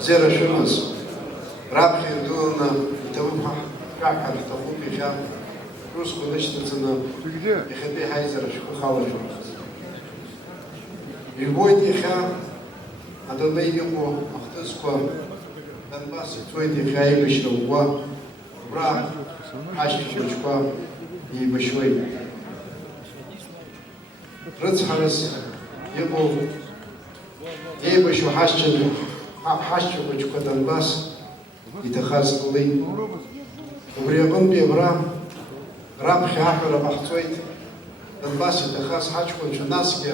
زير الشمس رابحي دونا تومها كعكة تخوبي خام روس خلشتنا يخبي حيزر شو خالص يبوي خام هذا اللي يقو أختصقو دنباس تويدي خايب شلوا برا عشق شوا يبشوي رز حرس يقو يبشو حاشو بچكو دنباس يتخاز قلي وبريغن بيبرا راب خاحر بحثويت دنباس يتخاز حاجكو شناسكي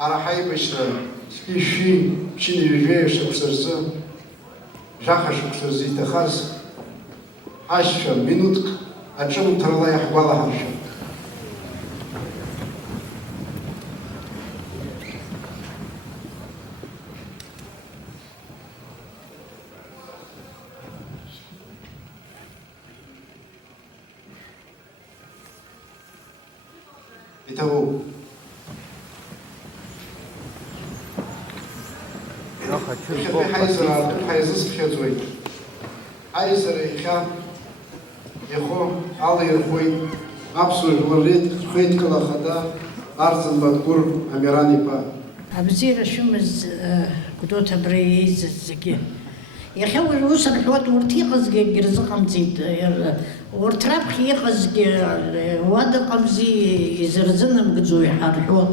على حي بشرا سبيشي شيني رجوية شكسرزا جاخا شكسرزي يتخاز حاشا منوتك أجم ترلا يحبالا حاشا Итого, حيزس بخيزوي حيزر يخا يخو على يخوي أبصر وليد خيط كلا خدا أرزن بدكور أميراني با أبزير شمز كدوت بريز الزكي يخوي وصل الحوت ورتيقز جرزقم زيد ورتراب خيقز واد قمزي يزرزن مقزوي حرحو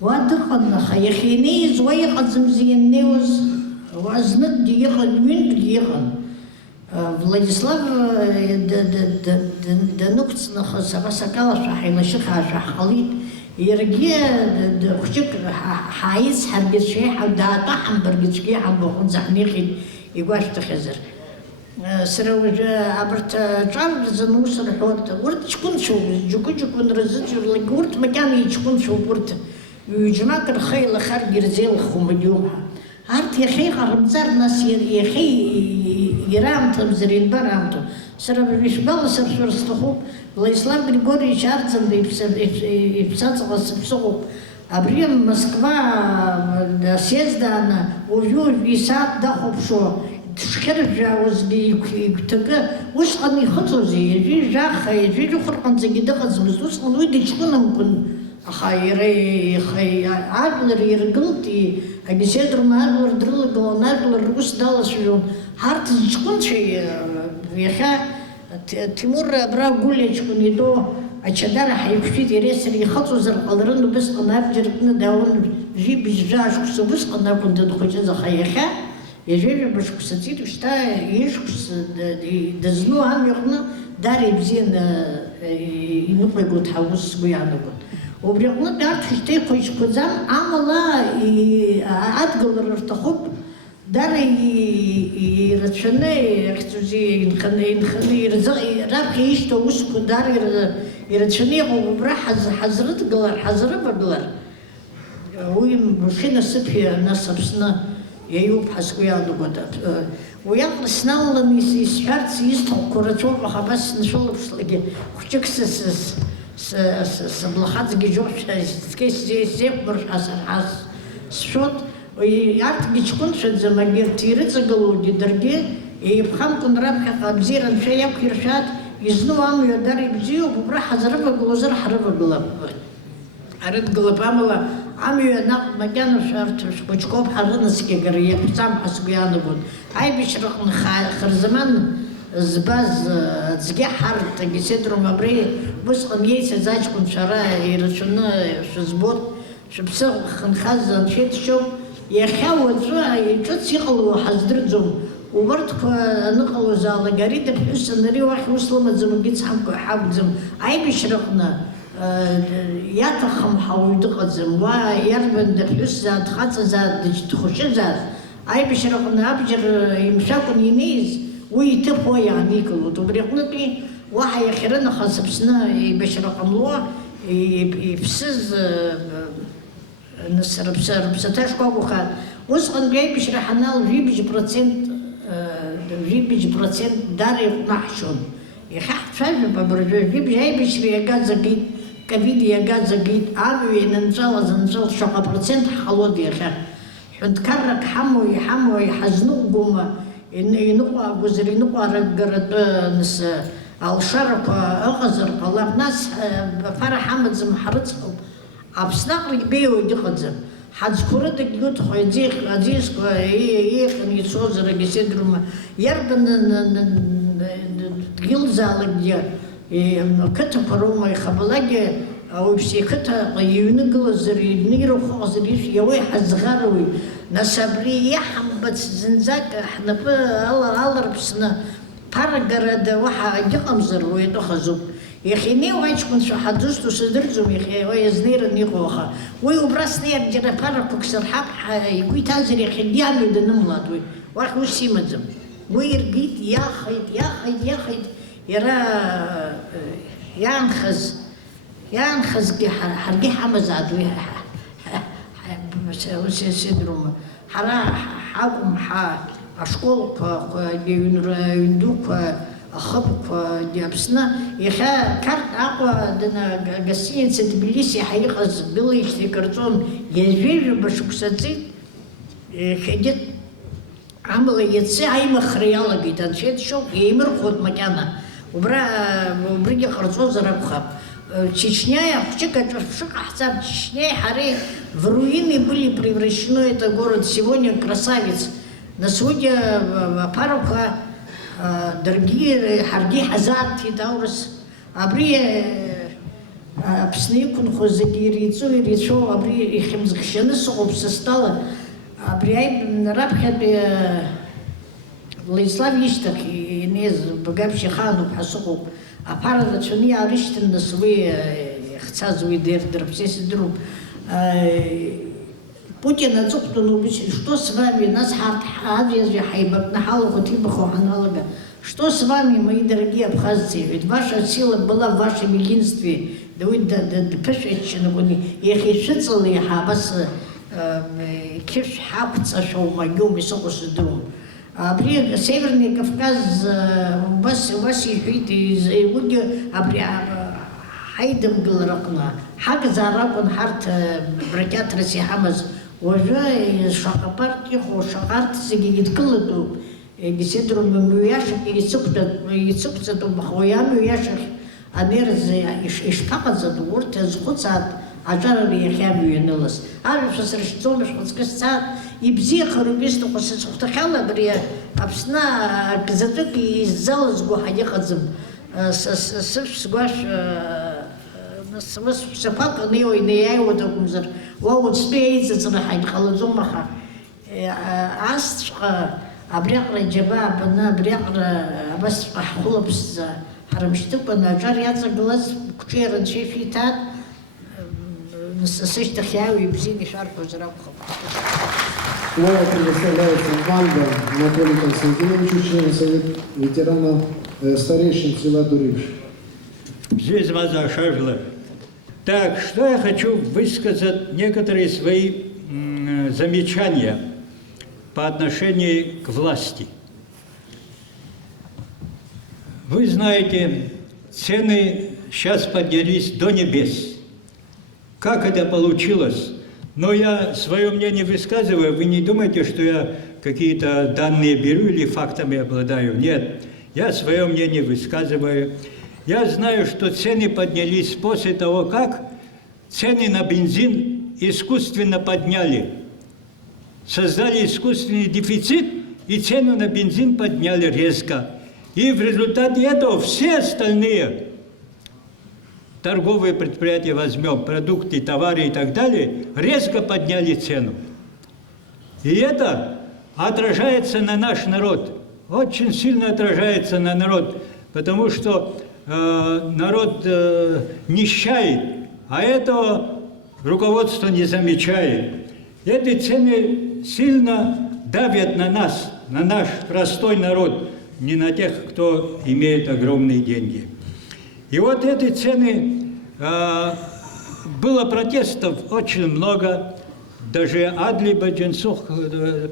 واد قن خيخيني زوي قزمزي النيوز وازند يخن من يخن فلاديسلاف دنوكتس نخس بسكالا شحي مشخا شح خليط يرجع خشك حايز حرقت شيء حدا طحن برقت شيء حدا بخون زحنيخي يقاش تخزر سروج عبرت جار زنوس الحوت ورد شكون شو جكون رزت لك ورد مكان يشكون شو ورد يجمعك الخيل خارج رزيل خم يومها هارت يا خي غرمزار ناس يا خي يرامت مزرين برامتو سرب بيشبال سرشور استخوب Владислав Григорьевич Арцин يبسط بسوق أبريم موسكوا съезда на увю висат дахоп шо تشكر جاوز بيكتك وش قني خطوزي يجي جاخ يجي خرقن زجدة خزمز وش قنوي ديشكنا ممكن خيري خي عقل يرقلتي أجساد رمال وردرل قلنا الروس دالس يوم هارت ديشكون شيء يخا تيمور برا قولي شكون يدو أشدار حيفشيت يرسل يخطو زرقلرن بس قناب جربنا داون جيب جاش كسو بس قناب كنت دخل جزا خيخا يجي باش كساتيت وشتا يشكس دزنو عم يقنا داري بزين ينقل يقول تحوس قيانا قول وبريقنا دارت خشتي قيش كزام عملا عدقل الارتخب داري يرتشني يختوزي ينخلي رابخي يشتو وسكو داري يرتشني وبرا حزرت قلر حزر بقلر وين بخينا السبحي الناس بسنا يوب حسكويا نقود ويقل سناولا يسحرت يستحق كورتو بس نشول بسلقي وشك سبلخات جيجوش كيس زي برش حس شوت ويارت جيشكون شد زماجير تيرت زغلودي درجي يبخم كن رابخ قبزير الشيء كيرشات يزنو عم يداري بزيو ببرا حزرب غلوزر حرب غلب أرد غلب عملا عم ينق مكان شارت بوشكوب حرنسكي قريه بسام حسقيان بود هاي بيشرق خرزمان زباز زجي حرت جسدرو مبري بس قميس زاج كن شرا يرشنا شزبوت شبسق خنخزن شيت شو يخاوت شو يجت يقلو حزدرزم وبرتك نقلو زال قريد بحس نري واحد وصل زم قيت حمك حاب زم اي بيشرقنا ياتخم حاول دقزم ويربن بحس زاد خاص زاد تخش زاد اي بيشرقنا ابجر يمشاكن يميز ويتفوا يعني كلو تبريقنقي واحد يخرنا خاص بسنا بيشرق الله يفسز نسر بسر بستاش كوبخا Усҟан аибашьра ҳанал жәибжь процент дара ихәнаҳшьон. Иахьа ҳцәажәап абыржәы жәибжь аибашьра иагаз агеит, ковид иагаз агеит, амҩа ианынҵәалаз анҵәал шаҟа процент ҳҟалода иахьа. Ҳәынҭқаррак иҳамоу иҳазныҟәгома, иныҟәаагозар иныҟәаагаратәы алшарақәа ыҟазар ҟалап, нас аԥара ҳамаӡам ҳрыцҳауп. Аԥснаҟра ибеиуагь ыҟаӡам. Ҳаӡқәа рыдагь ыҭхо аӡиасқәа еиҟаны ицозар агеседрума, иарбан дгьылзаалакгьы қыҭақәа роума, ихабалагьы ауаҩԥсы иқыҭаҟа иҩныгылазар, ирахәыҟазар, иауеи ҳазӷаруеи. Нас абри иаҳамбац зынӡак ҳнапы аларԥсны ԥарагарада уаҳа агьыҟамзар уи атәы Иахьа инеиуа аҷкәынцәа ҳаӡызҭо сыздырӡом, иахьа иазнеираны иҟоу, аха уи убра снеир џьара ԥарақәак сырҳап, игәы иҭазар иахьа диамҩа данымлаад уи, уахь ус имаӡам. Уи иргит, иахеит, иара иаанхазгьы ҳаргьы ҳамазаат уи сидрума. Ҳара ҳакәым ашколқәа, аҩндуқәа, ахыбқәа Аԥсны, иахьа Қарҭ Аҟәа гостиница Тбилиси ҳаиҟаз гылеижьҭеи иҟарҵон, иажәеижәаба шықәса ҵит, иахьагьы амала иацы аимахра иалагеит, анцәа шьоук еимырхәот макьана, убригьы ҟарҵозар акәхап. Чечня, ҟаҳҵап, Чечняи ҳареи в руины были превращено это город, сегодня красавец. На сегодня паруха дорогие, ҳаргьы ҳазааҭит аурыс, абри Аԥсны иқәынхозгьы иреицәоу, абри ихьымӡӷшьаны сыҟоуп сыстала, абри раԥхьатәи Владислав ишьҭахь инеиз Багаԥшь ихаануп ҳәа сыҟоуп, аԥара рацәаны иаарышьҭын, нас уи ихцаз уи дырԥсес идыруп. Путин аҵыхәтәаны убжьы, что с вами, нас адрес ҳаибакны ҳалахәыҭ ибахо ҳаналага. Что с вами, мои дорогие абхазцы, ведь ваша сила была в вашем единстве, да вы дԥышәаччаны иахьа ишәыҵала иаҳа абас қьышә ҳақәҵашәа мариоума исыҟоу сыздыруам. Абри Северный Кавказ убас иҳәит, уигьы абри ҳаидымгылара аҟны ҳагзаара акәын ҳарҭ бракьаҭрас иҳамаз. Уажәы шаҟа партиа иҟоу, шаҟа арҭ зегьы идкылатәуп, егьсидрум мҩашьак ицықәҵатәуп, аха уи амҩашьахь анерз ишԥаҟаҵатәу, урҭ азхәыцаат аҿарара иахьа амҩа ианылаз. Ажәа срышьӡом, шәхаҵкы сцаат, ибзиахароуп исҭаху сыцхәҭахьала абри Аԥсны акзатәык иззалызго ҳагьы ыҟаӡам. Сгәашә сыԥсақәак инеиааиуа акәымзар, уа уаҵәтәи аиҵыҵра ҳагьҟалаӡом, аха асҵәҟьа абриаҟара џьабаа абаны, абриаҟара абасҵәҟьа ҳхәылаԥсӡа ҳарымшьҭыкәаны аҿар иаҵагылаз қәҿиара Анцәа ишәиҭаат, сышьҭахь иааиуа ибзианы ишәарҭозар акәхап. Слово предоставляется Ванга Анатолию Константиновичу, члену Совета ветеранов, старейшин села Дуриш. Так, что я хочу высказать некоторые свои замечания по отношению к власти. Вы знаете, цены сейчас поднялись до небес. Как это получилось? Но я свое мнение высказываю, вы не думайте, что я какие-то данные беру или фактами обладаю. Нет, я свое мнение высказываю. Я знаю, что цены поднялись после того, как цены на бензин искусственно подняли. Создали искусственный дефицит, и цену на бензин подняли резко. И в результате этого все остальные торговые предприятия, возьмем, продукты, товары и так далее, резко подняли цену. И это отражается на наш народ, очень сильно отражается на народ, потому что народ нищает, а этого руководство не замечает. Эти цены сильно давят на нас, на наш простой народ, не на тех, кто имеет огромные деньги. И вот эти цены, было протестов очень много, даже Адли Баджинцух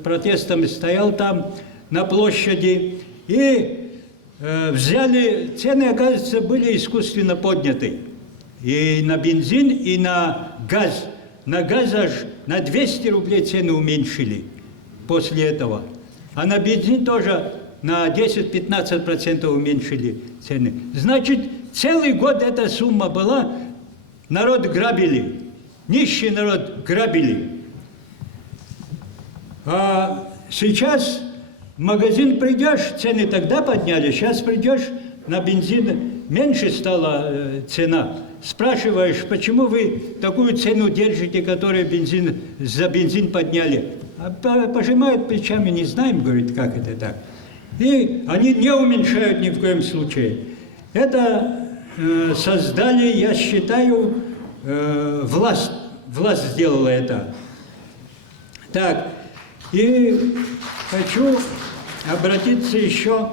протестом стоял там на площади. И взяли, цены, оказывается, были искусственно подняты. И на бензин, и на газ. На газ аж на 200 рублей цены уменьшили после этого. А на бензин тоже на 10-15% уменьшили цены. Значит, целый год эта сумма была, народ грабили, нищий народ грабили. А сейчас в магазин придешь, цены тогда подняли, сейчас придешь, на бензин меньше стала цена. Спрашиваешь, почему вы такую цену держите, которую за бензин подняли? А пожимают плечами, не знаем, говорит, как это так. И они не уменьшают ни в коем случае. Это создали, я считаю, власть сделала это. Так, и хочу обратиться еще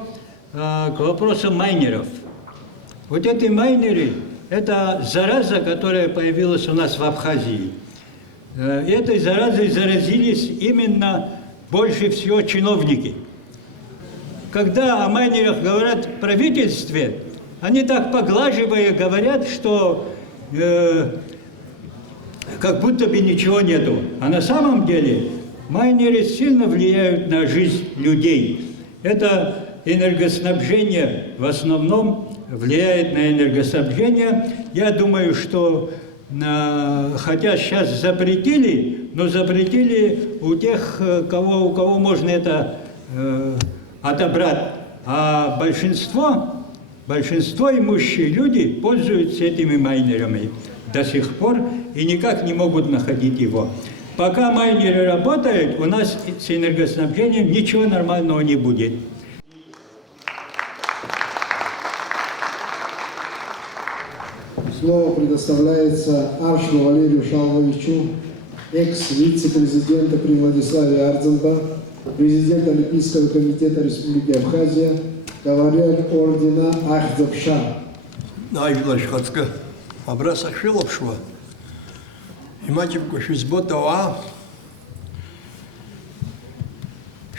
к вопросу майнеров. Вот эти майнеры, это зараза, которая появилась у нас в Абхазии. Этой заразой заразились именно больше всего чиновники. Когда о майнерах говорят в правительстве, они так поглаживая говорят, что как будто бы ничего нету. А на самом деле майнеры сильно влияют на жизнь людей. Это энергоснабжение в основном влияет на энергоснабжение. Я думаю, что хотя сейчас запретили, но запретили у тех, у кого можно это отобрать. А большинство имущие люди пользуются этими майнерами до сих пор и никак не могут находить его. Пока майнеры работают, у нас с энергоснабжением ничего нормального не будет. Слово предоставляется Аршну Валерию Шалвовичу, экс-вице-президента при Владиславе Ардзенба, президент Олимпийского комитета Республики Абхазия, кавалер ордена Ахзапша. Найглаш Хацка, Абраса Шиловшва, Имативку Шизботова,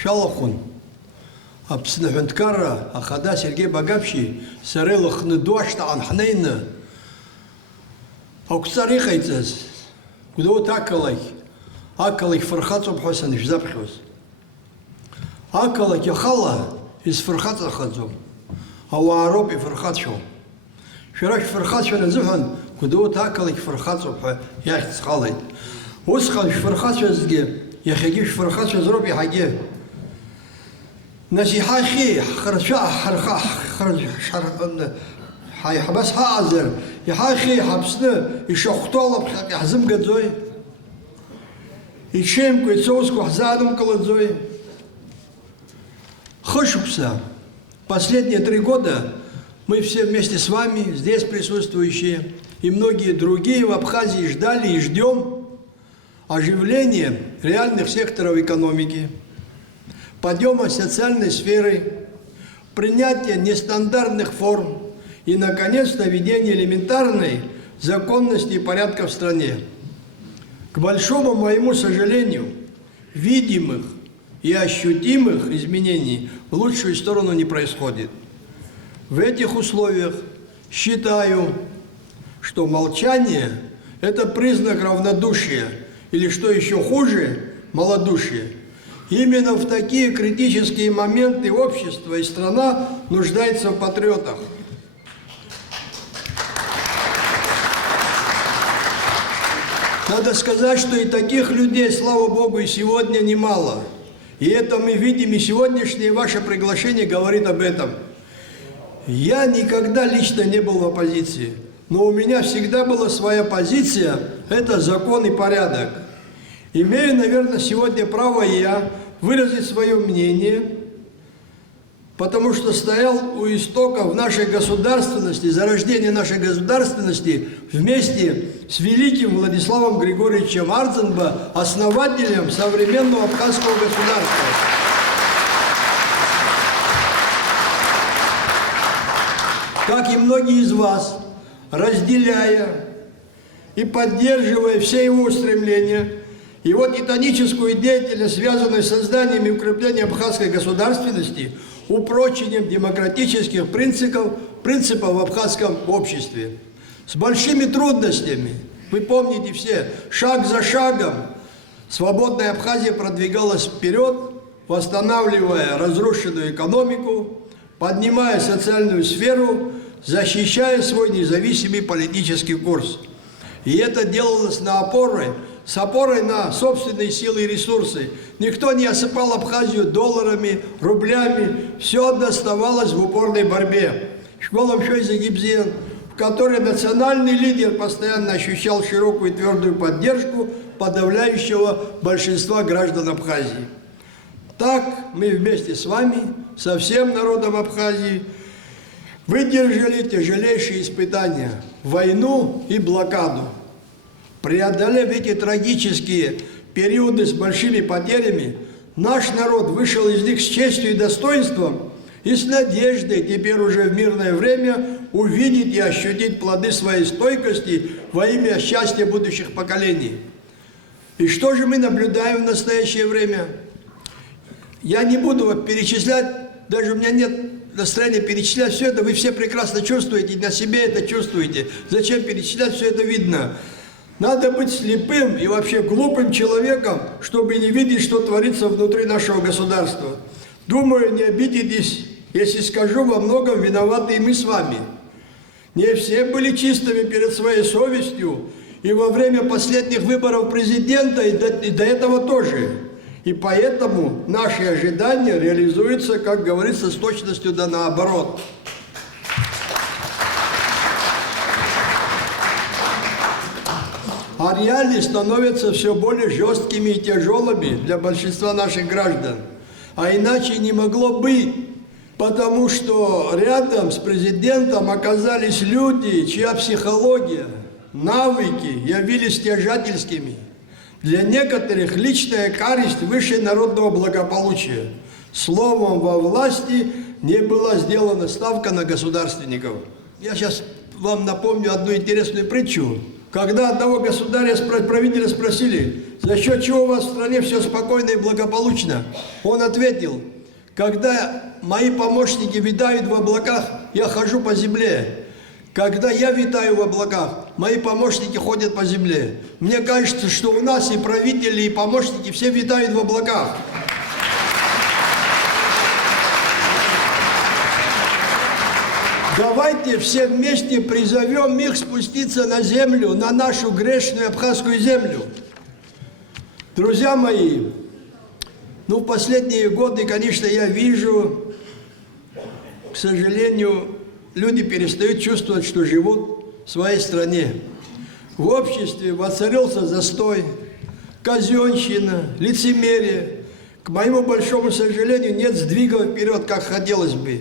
Шалохун, Абснафенткара, Ахада Сергей Багапши, Сарелах Недуашта Анхнейна, Аукцарихайцес, Кудот Акалай Фархацов Хасан Жзапхос. Акала Кяхала из Фархаца Хазов, а у Аропи Фархачо. Шираш Фархачо Назухан, Кудот Акалай Фархацов Яхцхалай. Усхан Фархачозге, Яхагиш Фархачо Зроби Хаге. Насихахи, Харша, Харха, Хайхабас Хазер, Яхахи, Хабсне, и Шахтолов, Хазым Гадзой, и Чемку, и Цовску, Хазадом Каладзой. Хошукса. Последние 3 года мы все вместе с вами, здесь присутствующие, и многие другие в Абхазии ждали и ждем оживления реальных секторов экономики, подъема социальной сферы, принятия нестандартных форм и, наконец-то, введения элементарной законности и порядка в стране. К большому моему сожалению, видимых и ощутимых изменений в лучшую сторону не происходит. В этих условиях считаю, что молчание – это признак равнодушия, или, что еще хуже, малодушия. Именно в такие критические моменты общество и страна нуждаются в патриотах. Надо сказать, что и таких людей, слава Богу, и сегодня немало. И это мы видим, и сегодняшнее ваше приглашение говорит об этом. Я никогда лично не был в оппозиции, но у меня всегда была своя позиция – это закон и порядок. Имею, наверное, сегодня право я выразить свое мнение, потому что стоял у истоков нашей государственности, зарождения нашей государственности вместе с великим Владиславом Григорьевичем Ардзенба, основателем современного абхазского государства. Как и многие из вас, разделяя и поддерживая все его устремления, Его титаническую деятельность, связанную с созданием и укреплением абхазской государственности, упрочением демократических принципов в абхазском обществе. С большими трудностями, вы помните все, шаг за шагом свободная Абхазия продвигалась вперед, восстанавливая разрушенную экономику, поднимая социальную сферу, защищая свой независимый политический курс. И это делалось с опорой на собственные силы и ресурсы. Никто не осыпал Абхазию долларами, рублями, все доставалось в упорной борьбе. Школам Шойзе Гибзен, в которой национальный лидер постоянно ощущал широкую и твердую поддержку подавляющего большинства граждан Абхазии. Так мы вместе с вами, со всем народом Абхазии, выдержали тяжелейшие испытания, войну и блокаду. Преодолев эти трагические периоды с большими потерями, наш народ вышел из них с честью и достоинством и с надеждой теперь уже в мирное время увидеть и ощутить плоды своей стойкости во имя счастья будущих поколений. И что же мы наблюдаем в настоящее время? Я не буду перечислять, даже у меня нет настроения перечислять все это, вы все прекрасно чувствуете, на себе это чувствуете. Зачем перечислять, все это видно. Надо быть слепым и вообще глупым человеком, чтобы не видеть, что творится внутри нашего государства. Думаю, не обидитесь, если скажу, во многом виноваты и мы с вами. Не все были чистыми перед своей совестью, и во время последних выборов президента, и до этого тоже. И поэтому наши ожидания реализуются, как говорится, с точностью да наоборот. А реалии становятся все более жесткими и тяжелыми для большинства наших граждан. А иначе не могло быть, потому что рядом с президентом оказались люди, чья психология, навыки явились стяжательскими. Для некоторых личная корысть выше народного благополучия. Словом, во власти не была сделана ставка на государственников. Я сейчас вам напомню одну интересную притчу. Когда одного правителя спросили, за счет чего у вас в стране все спокойно и благополучно, он ответил: когда мои помощники витают в облаках, я хожу по земле. Когда я витаю в облаках, мои помощники ходят по земле. Мне кажется, что у нас и правители, и помощники все витают в облаках. Давайте все вместе призовем их спуститься на землю, на нашу грешную абхазскую землю. Друзья мои, в последние годы, конечно, я вижу, к сожалению, люди перестают чувствовать, что живут в своей стране. В обществе воцарился застой, казенщина, лицемерие. К моему большому сожалению, нет сдвига вперед, как хотелось бы.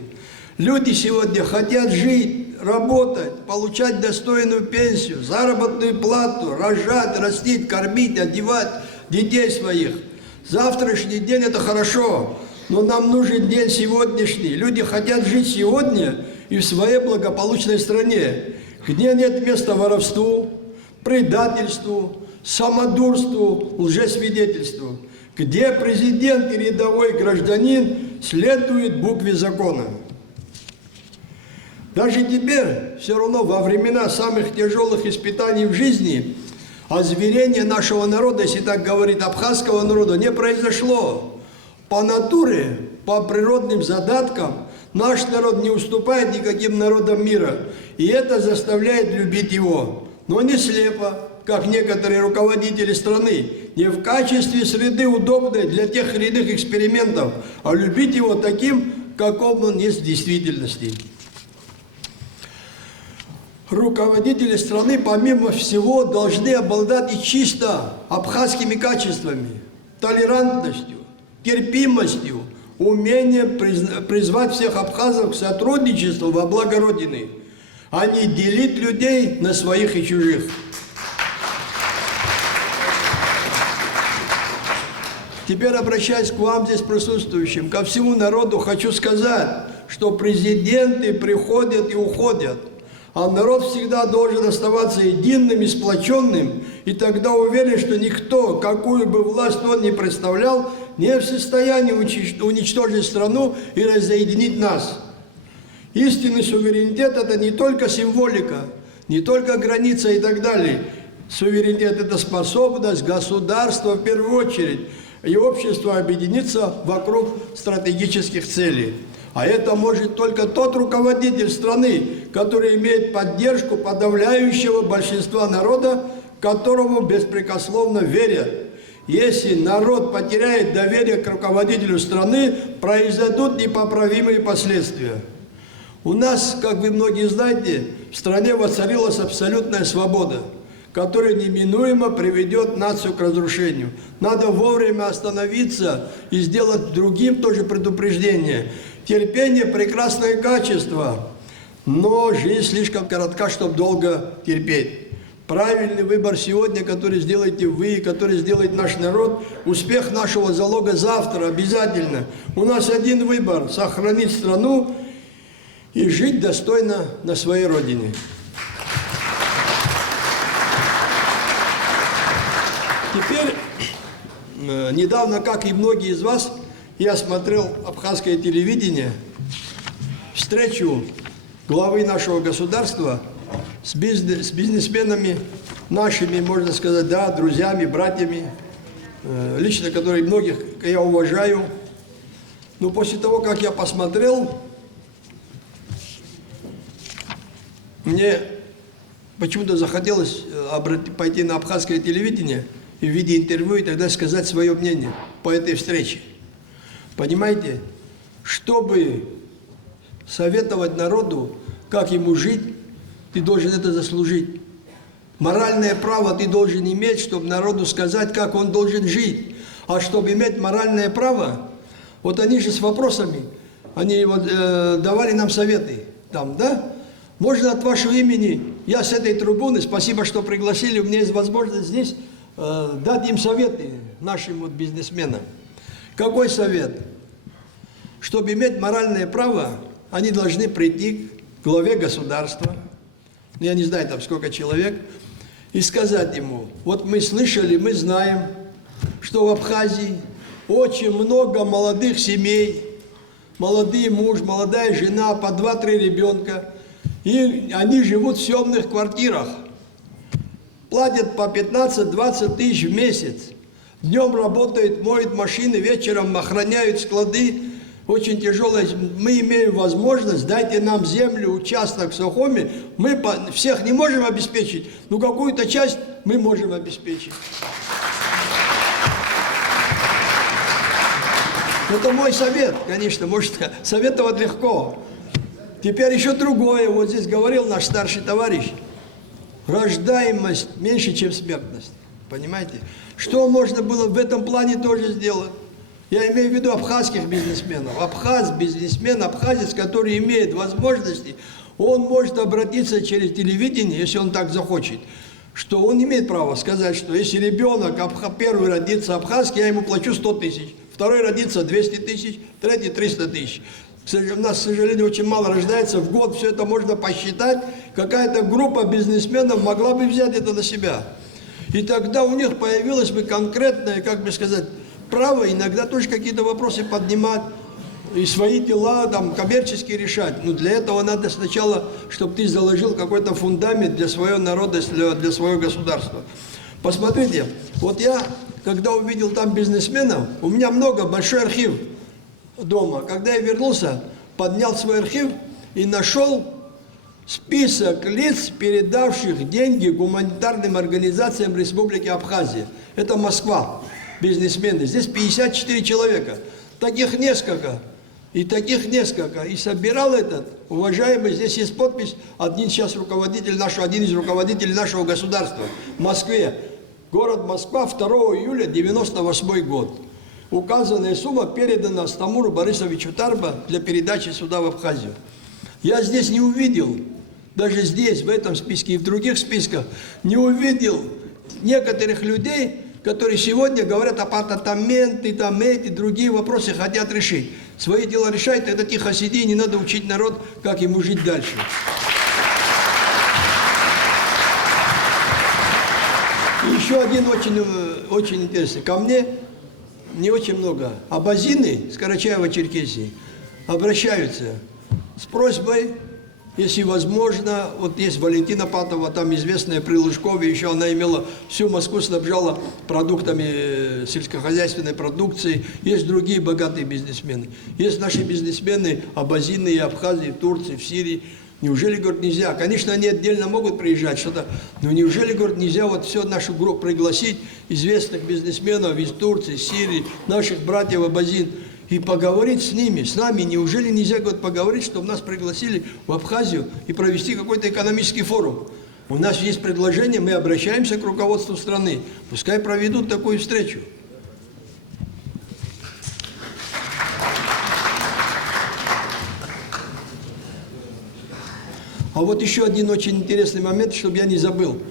Люди сегодня хотят жить, работать, получать достойную пенсию, заработную плату, рожать, растить, кормить, одевать детей своих. Завтрашний день – это хорошо, но нам нужен день сегодняшний. Люди хотят жить сегодня и в своей благополучной стране, где нет места воровству, предательству, самодурству, лжесвидетельству, где президент и рядовой гражданин следуют букве закона. Даже теперь, все равно во времена самых тяжелых испытаний в жизни, озверение нашего народа, если так говорить, абхазского народа, не произошло. По натуре, по природным задаткам наш народ не уступает никаким народам мира, и это заставляет любить его. Но не слепо, как некоторые руководители страны, не в качестве среды, удобной для тех или иных экспериментов, а любить его таким, каков он есть в действительности. Руководители страны, помимо всего, должны обладать и чисто абхазскими качествами, толерантностью, терпимостью, умением призвать всех абхазов к сотрудничеству во благо Родины, а не делить людей на своих и чужих. Теперь обращаясь к вам здесь присутствующим, ко всему народу, хочу сказать, что президенты приходят и уходят, А народ всегда должен оставаться единым и сплоченным, и тогда уверен, что никто, какую бы власть он ни представлял, не в состоянии уничтожить страну и разъединить нас. Истинный суверенитет – это не только символика, не только граница и так далее. Суверенитет – это способность государства в первую очередь и общества объединиться вокруг стратегических целей. А это может только тот руководитель страны, который имеет поддержку подавляющего большинства народа, которому беспрекословно верят. Если народ потеряет доверие к руководителю страны, произойдут непоправимые последствия. У нас, как вы многие знаете, в стране воцарилась абсолютная свобода, которая неминуемо приведет нацию к разрушению. Надо вовремя остановиться и сделать другим тоже предупреждение. Терпение – прекрасное качество, но жизнь слишком коротка, чтобы долго терпеть. Правильный выбор сегодня, который сделаете вы, который сделает наш народ, успех нашего залога завтра обязательно. У нас один выбор – сохранить страну и жить достойно на своей родине. Теперь, недавно, как и многие из вас, я смотрел абхазское телевидение, встречу главы нашего государства с бизнесменами, нашими, можно сказать, да, друзьями, братьями, лично которые многих я уважаю. Но после того, как я посмотрел, мне почему-то захотелось пойти на абхазское телевидение и в виде интервью и тогда сказать свое мнение по этой встрече. Понимаете, чтобы советовать народу, как ему жить, ты должен это заслужить. Моральное право ты должен иметь, чтобы народу сказать, как он должен жить. А чтобы иметь моральное право, вот они же с вопросами, они вот, давали нам советы. Там, да? Можно от вашего имени, я с этой трибуны, спасибо, что пригласили, у меня есть возможность здесь дать им советы, нашим вот бизнесменам. Какой совет? Чтобы иметь моральное право, они должны прийти к главе государства, я не знаю там сколько человек, и сказать ему, вот мы слышали, мы знаем, что в Абхазии очень много молодых семей, молодой муж, молодая жена, по 2-3 ребенка, и они живут в съемных квартирах, платят по 15-20 тысяч в месяц. Днем работают, моют машины, вечером охраняют склады. Очень тяжелое. Мы имеем возможность, дайте нам землю, участок в Сухуми. Мы всех не можем обеспечить, но какую-то часть мы можем обеспечить. Это мой совет, конечно, может, советовать легко. Теперь еще другое, вот здесь говорил наш старший товарищ. Рождаемость меньше, чем смертность. Понимаете? Что можно было в этом плане тоже сделать? Я имею в виду абхазских бизнесменов. Бизнесмен, абхазец, который имеет возможности, он может обратиться через телевидение, если он так захочет, что он имеет право сказать, что если ребенок первый родится абхазский, я ему плачу 100 тысяч, второй родится 200 тысяч, третий 300 тысяч. У нас, к сожалению, очень мало рождается в год, все это можно посчитать. Какая-то группа бизнесменов могла бы взять это на себя. И тогда у них появилось бы конкретное, как бы сказать, право иногда тоже какие-то вопросы поднимать и свои дела там коммерчески решать. Но для этого надо сначала, чтобы ты заложил какой-то фундамент для своего народа, для своего государства. Посмотрите, вот я, когда увидел там бизнесменов, у меня большой архив дома. Когда я вернулся, поднял свой архив и нашел список лиц, передавших деньги гуманитарным организациям Республики Абхазия. Это Москва, бизнесмены. Здесь 54 человека. Таких несколько. И таких несколько. И собирал этот, уважаемый, здесь есть подпись, один из руководителей нашего государства в Москве. Город Москва, 2 июля 1998 год. Указанная сумма передана Стамуру Борисовичу Тарба для передачи сюда в Абхазию. Я здесь не увидел, даже здесь, в этом списке и в других списках, не увидел некоторых людей, которые сегодня говорят апартаменты, там эти, другие вопросы хотят решить. Свои дела решают, тогда тихо сиди, не надо учить народ, как ему жить дальше. И еще один очень интересный. Ко мне не очень много. Абазины с Карачаева-Черкесии обращаются с просьбой, если возможно, вот есть Валентина Патова, там известная при Лужкове, еще она имела всю Москву, снабжала продуктами сельскохозяйственной продукции. Есть другие богатые бизнесмены. Есть наши бизнесмены Абазины и Абхазии, в Турции, в Сирии. Неужели, говорят, нельзя? Конечно, они отдельно могут приезжать что-то, но неужели, говорят, нельзя вот всю нашу группу пригласить известных бизнесменов из Турции, Сирии, наших братьев Абазин, и поговорить с ними, с нами? Неужели нельзя, говорят, поговорить, чтобы нас пригласили в Абхазию и провести какой-то экономический форум? У нас есть предложение, мы обращаемся к руководству страны, пускай проведут такую встречу. А вот еще один очень интересный момент, чтобы я не забыл.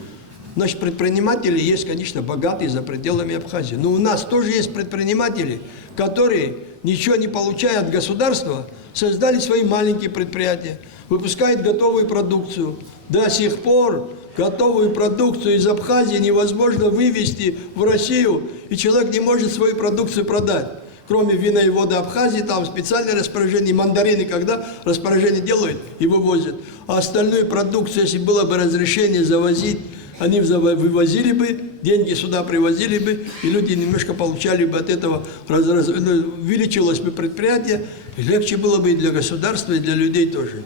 Значит, предприниматели есть, конечно, богатые за пределами Абхазии. Но у нас тоже есть предприниматели, которые, ничего не получая от государства, создали свои маленькие предприятия, выпускают готовую продукцию. До сих пор готовую продукцию из Абхазии невозможно вывести в Россию, и человек не может свою продукцию продать. Кроме вина и воды Абхазии, там специальное распоряжение, мандарины, когда распоряжение делают и вывозят. А остальную продукцию, если было бы разрешение завозить, они вывозили бы, деньги сюда привозили бы, и люди немножко получали бы от этого, увеличилось бы предприятие, и легче было бы и для государства, и для людей тоже.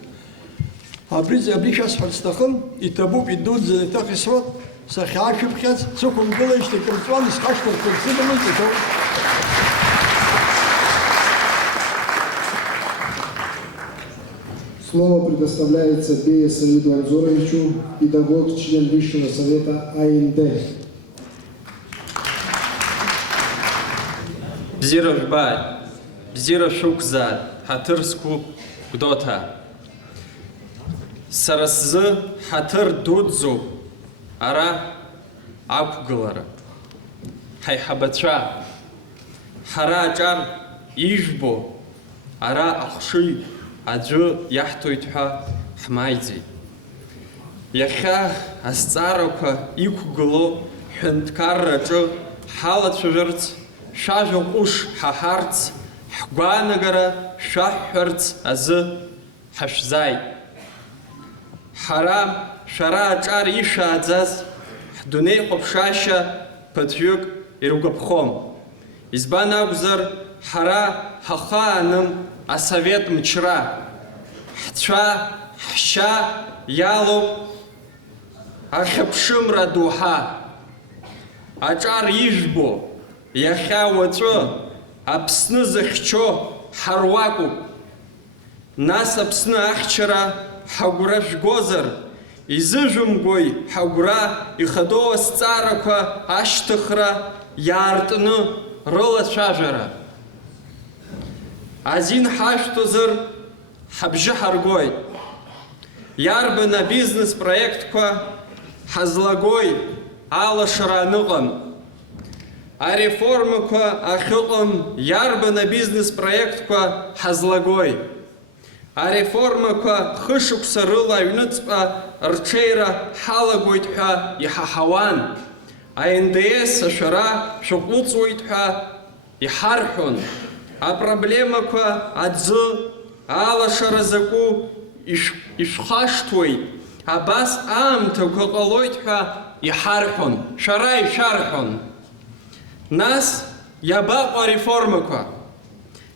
А сейчас фальстахан и табуб идут за так и свод, сахашипхец, сукум было, что крутван, схашкар, Слово предоставляется Бея Саиду Анзоровичу, педагог, член Высшего совета АНД. Бзиров бай, бзиров шукзад, хатырску гдота. Сарасзы хатыр дудзу, ара апгалара. Хайхабача, харачар ижбо, ара ахши. Аджу яхтуйтха хмайзи. Яха астарока икугло хэнткарраджу халатшвэрц шажукуш хахарц хгванагара шаххэрц азы хашзай. Харам шарачар ишаадзаз хдуней хопшаша патюк иругапхом. Избан агузар хара хаханым а совет мчра, хча, хща, ялу, ахапшимра духа, ачар ижбо, яха вацо, апсны захчо, харваку, нас апсны ахчара, хагураш гозар, изыжумгой, хагура, ихадова сцарака, аштыхра, яртны, рыла шажара. Азин хаштузыр хабжы харгой. Ярбы на бизнес-проектка хазлагой ала шараныгам. А реформака ахюкам ярбы на бизнес-проектка хазлагой. А реформака хышук сарыла юнуцпа рчейра халагойтха и хахаван. А НДС ашара шукуцуйтха и хархун. А проблема-ка адзы, алашаразаку ишхаштуй, а бас амта коколойтха и хархон, шарай шархон. Нас ябаqa реформа-ка.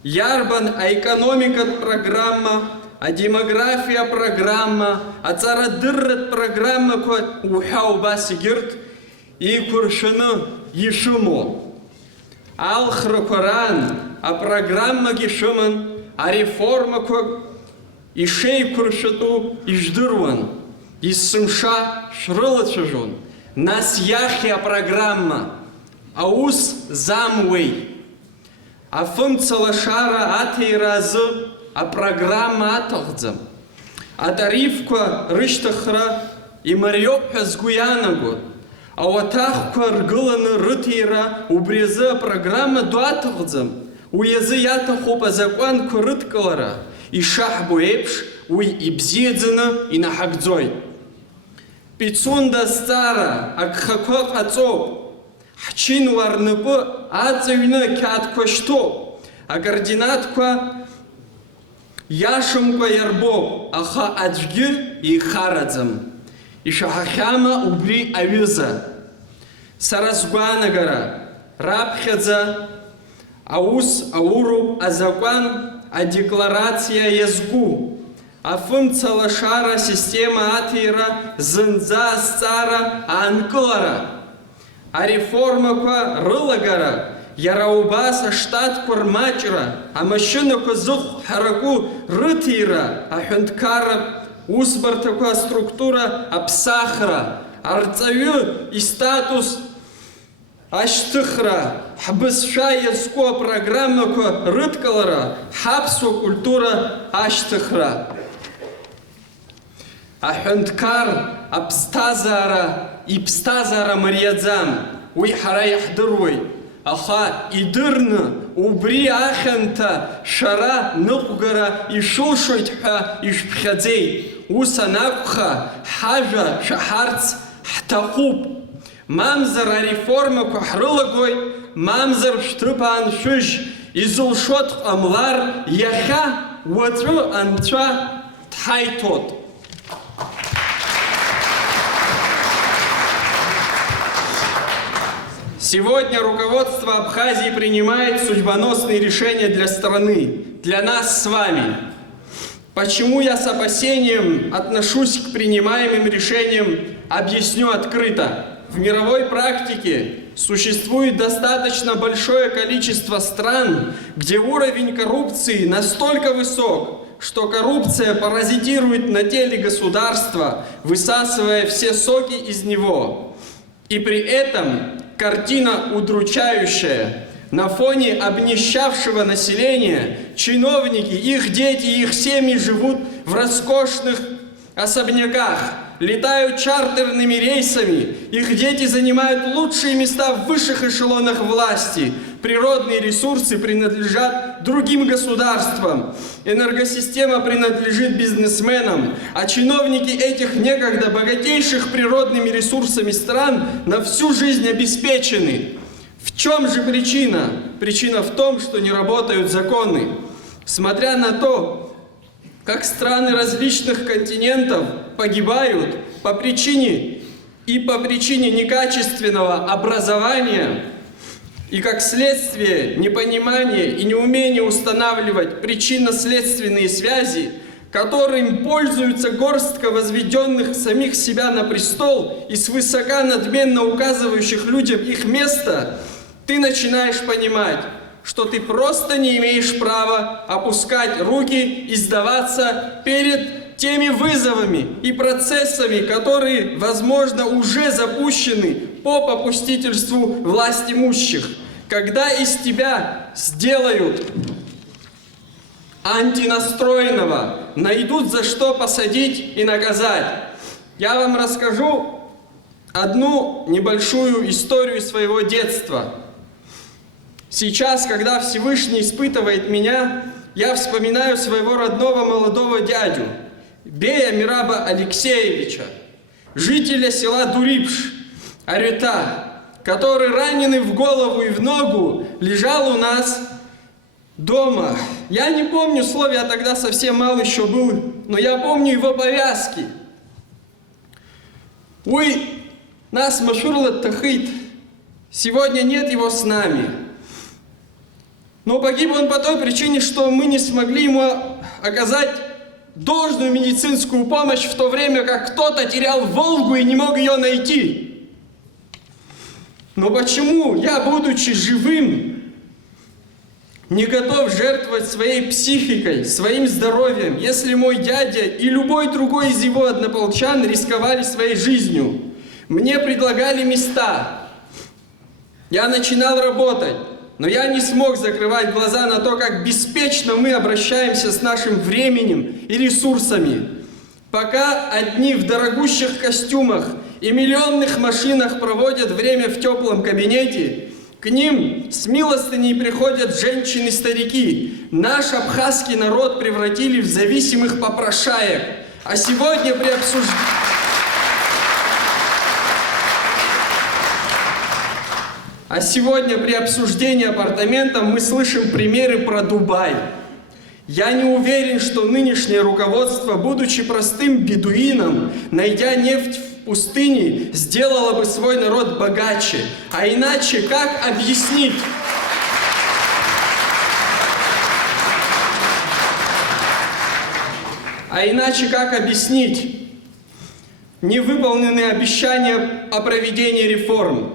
Ярбан а экономика программа, а демография программа, а царадыррат программа-ка ухау баси гирт и куршины ешумо. Алхра Коран, а программа гешуман, а реформа ко и шей куршату и ждырван, и сымша шрылачажун. Нас яхия программа, а ус замвей. А функция лошара атей разы, а программа атахдзам. А тарифка рыштахра и марьёпха с гуянагу. А ватахка ргыланы рытира убрезы программа дуатахдзам. Уязы ятахопа закон курыткалара. И шахбу эпш, уй и бзедзына, и нахагдзой. Пицунда Стара, Акхакок Ацоп, Хчин Варнапо, Ацевина Кяткошто, а координатка Яшумка Ярбоб, Аха Аджги и Харадзам, и Шахахяма Убри Авиза, Саразгуанагара, Рабхедза, Аус Ауруб Азакуан, а декларация Язгу, а функция лошара система Атира, Зынза Стара, Анклара, а реформа ка Рылагара, Яраубаса штат Курмачра, а машина Козух Хараку Рытира, а Хюнткара, Усбартака структура Апсахра, Арцавю и статус Аштыхра, Хабысша Яско программа ка Рыткалара, Хапсу культура Аштыхра. А Хюнткар Апстазара и Пстазара Мариадзам, Уйхара Яхдыруй. Аха идырны убри аханта шара ныҟәгара ишылшоит ҳәа ишԥхьаӡеит. Ус анакәха ҳажәа шаҳарц ҳҭахуп. Мамзар ареформақәа ҳрылагоит, мамзар шәҭыԥ ааншәыжь, изылшо дҟамлар иахьа уаҵәы анцәа дҳаиҭот. Сегодня руководство Абхазии принимает судьбоносные решения для страны, для нас с вами. Почему я с опасением отношусь к принимаемым решениям, объясню открыто. В мировой практике существует достаточно большое количество стран, где уровень коррупции настолько высок, что коррупция паразитирует на теле государства, высасывая все соки из него. И при этом картина удручающая. На фоне обнищавшего населения чиновники, их дети и их семьи живут в роскошных особняках, летают чартерными рейсами, их дети занимают лучшие места в высших эшелонах власти, природные ресурсы принадлежат другим государствам, энергосистема принадлежит бизнесменам, а чиновники этих некогда богатейших природными ресурсами стран на всю жизнь обеспечены. В чем же причина? Причина в том, что не работают законы. Смотря на то, как страны различных континентов погибают по причине некачественного образования и как следствие непонимания и неумения устанавливать причинно-следственные связи, которым пользуются горстка возведенных самих себя на престол и свысока надменно указывающих людям их место, ты начинаешь понимать, что ты просто не имеешь права опускать руки и сдаваться перед теми вызовами и процессами, которые, возможно, уже запущены по попустительству властимущих. Когда из тебя сделают антинастроенного, найдут за что посадить и наказать. Я вам расскажу одну небольшую историю своего детства. Сейчас, когда Всевышний испытывает меня, я вспоминаю своего родного молодого дядю, Бея Мираба Алексеевича, жителя села Дурипш, Арюта, который раненый в голову и в ногу лежал у нас дома. Я не помню слов, я тогда совсем мал еще был, но я помню его повязки. Ой, нас Машурлат Тахит, сегодня нет его с нами. Но погиб он по той причине, что мы не смогли ему оказать должную медицинскую помощь в то время, как кто-то терял Волгу и не мог ее найти. Но почему я, будучи живым, не готов жертвовать своей психикой, своим здоровьем, если мой дядя и любой другой из его однополчан рисковали своей жизнью? Мне предлагали места. Я начинал работать. Но я не смог закрывать глаза на то, как беспечно мы обращаемся с нашим временем и ресурсами. Пока одни в дорогущих костюмах и миллионных машинах проводят время в теплом кабинете, к ним с милостыней приходят женщины-старики. Наш абхазский народ превратили в зависимых попрошаек. А сегодня при обсуждении... А сегодня при обсуждении апартаментов мы слышим примеры про Дубай. Я не уверен, что нынешнее руководство, будучи простым бедуином, найдя нефть в пустыне, сделало бы свой народ богаче. А иначе как объяснить? Невыполненные обещания о проведении реформ,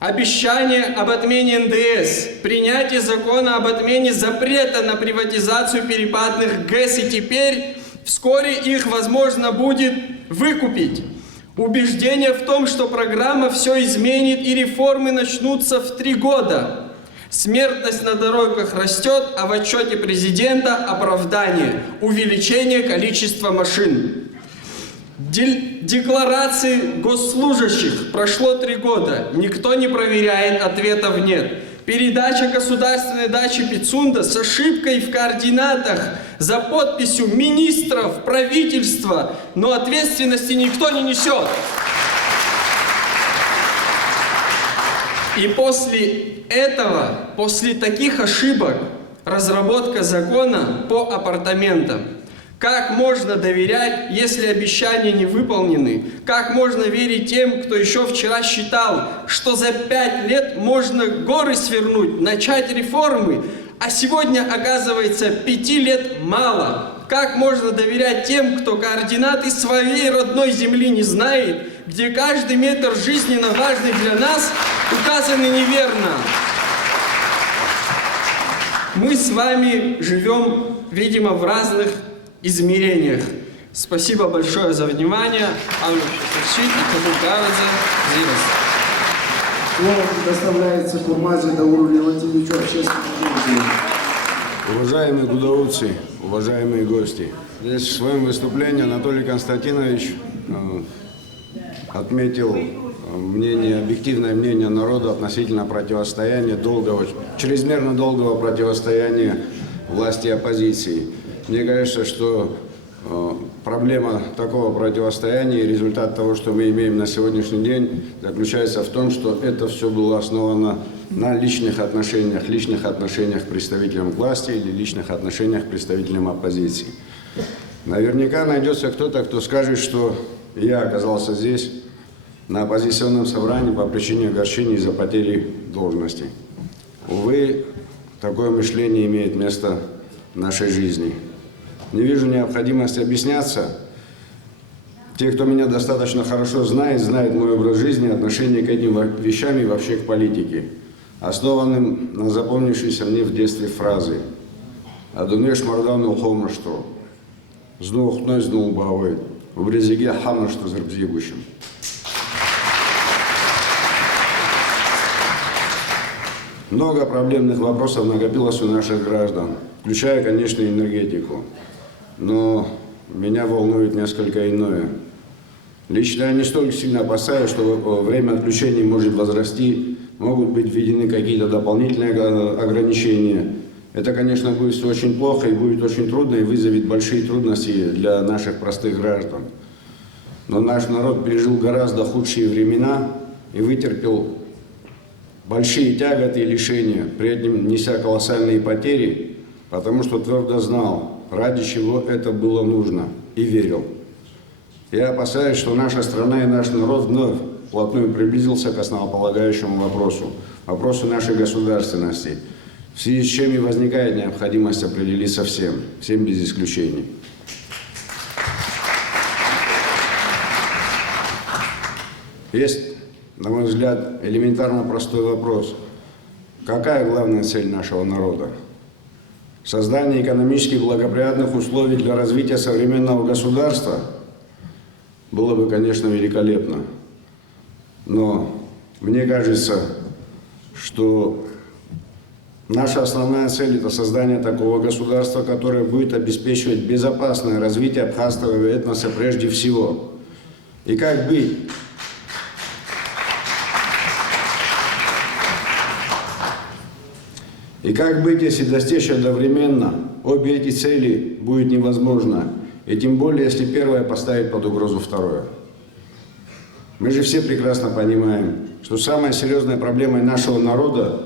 обещание об отмене НДС, принятие закона об отмене запрета на приватизацию перепадных ГЭС, и теперь вскоре их возможно будет выкупить. Убеждение в том, что программа все изменит и реформы начнутся в 3 года. Смертность на дорогах растет, а в отчете президента оправдание – увеличение количества машин. Декларации госслужащих прошло 3 года, никто не проверяет, ответов нет. Передача государственной дачи Пицунда с ошибкой в координатах за подписью министров, правительства, но ответственности никто не несет. И после этого, после таких ошибок, разработка закона по апартаментам. Как можно доверять, если обещания не выполнены? Как можно верить тем, кто еще вчера считал, что за 5 лет можно горы свернуть, начать реформы, а сегодня, оказывается, 5 лет мало? Как можно доверять тем, кто координаты своей родной земли не знает, где каждый метр жизненно важный для нас указаны неверно? Мы с вами живем, видимо, в разных измерениях. Спасибо большое за внимание. Слово предоставляется Курмазе Дауру Леонтьевичу, общественному деятелю. Уважаемые гудауцы, уважаемые гости, здесь в своем выступлении Анатолий Константинович отметил объективное мнение народа относительно противостояния чрезмерно долгого противостояния власти и оппозиции. Мне кажется, что проблема такого противостояния и результат того, что мы имеем на сегодняшний день, заключается в том, что это все было основано на личных отношениях к представителям власти или личных отношениях к представителям оппозиции. Наверняка найдется кто-то, кто скажет, что я оказался здесь на оппозиционном собрании по причине огорчения из-за потери должности. Увы, такое мышление имеет место в нашей жизни. Не вижу необходимости объясняться. Те, кто меня достаточно хорошо знает мой образ жизни, отношение к этим вещам и вообще к политике, основанным на запомнившейся мне в детстве фразы «Адунеш мардан улхомна что, знул знул бавы, в брезиге хамна что зарбзигущим». Много проблемных вопросов накопилось у наших граждан, включая, конечно, энергетику. Но меня волнует несколько иное. Лично я не столь сильно опасаюсь, что время отключения может возрасти, могут быть введены какие-то дополнительные ограничения. Это, конечно, будет все очень плохо и будет очень трудно и вызовет большие трудности для наших простых граждан. Но наш народ пережил гораздо худшие времена и вытерпел большие тяготы и лишения, при этом неся колоссальные потери, потому что твердо знал, ради чего это было нужно, и верил. Я опасаюсь, что наша страна и наш народ вновь вплотную приблизился к основополагающему вопросу нашей государственности, в связи с чем и возникает необходимость определиться всем без исключений. Есть, на мой взгляд, элементарно простой вопрос. Какая главная цель нашего народа? Создание экономически благоприятных условий для развития современного государства было бы, конечно, великолепно. Но мне кажется, что наша основная цель – это создание такого государства, которое будет обеспечивать безопасное развитие абхазского этноса прежде всего. И как быть? И как быть, если достичь одновременно обе эти цели будет невозможно, и тем более, если первое поставить под угрозу второе? Мы же все прекрасно понимаем, что самой серьезной проблемой нашего народа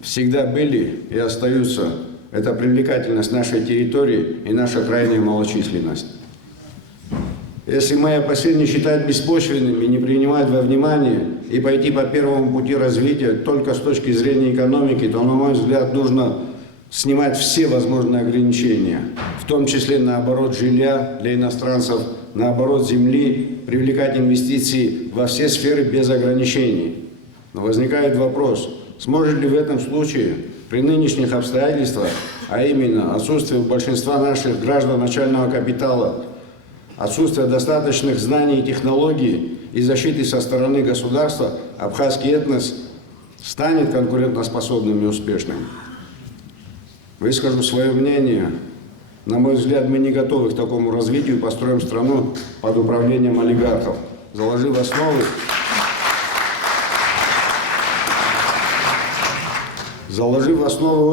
всегда были и остаются это привлекательность нашей территории и наша крайняя малочисленность. Если мои опасения считать беспочвенными, не принимать во внимание и пойти по первому пути развития только с точки зрения экономики, то, на мой взгляд, нужно снимать все возможные ограничения, в том числе на оборот жилья для иностранцев, на оборот земли, привлекать инвестиции во все сферы без ограничений. Но возникает вопрос, сможет ли в этом случае при нынешних обстоятельствах, а именно отсутствие у большинства наших граждан начального капитала, отсутствие достаточных знаний и технологий и защиты со стороны государства, абхазский этнос станет конкурентоспособным и успешным? Выскажу свое мнение. На мой взгляд, мы не готовы к такому развитию и построим страну под управлением олигархов, заложив основы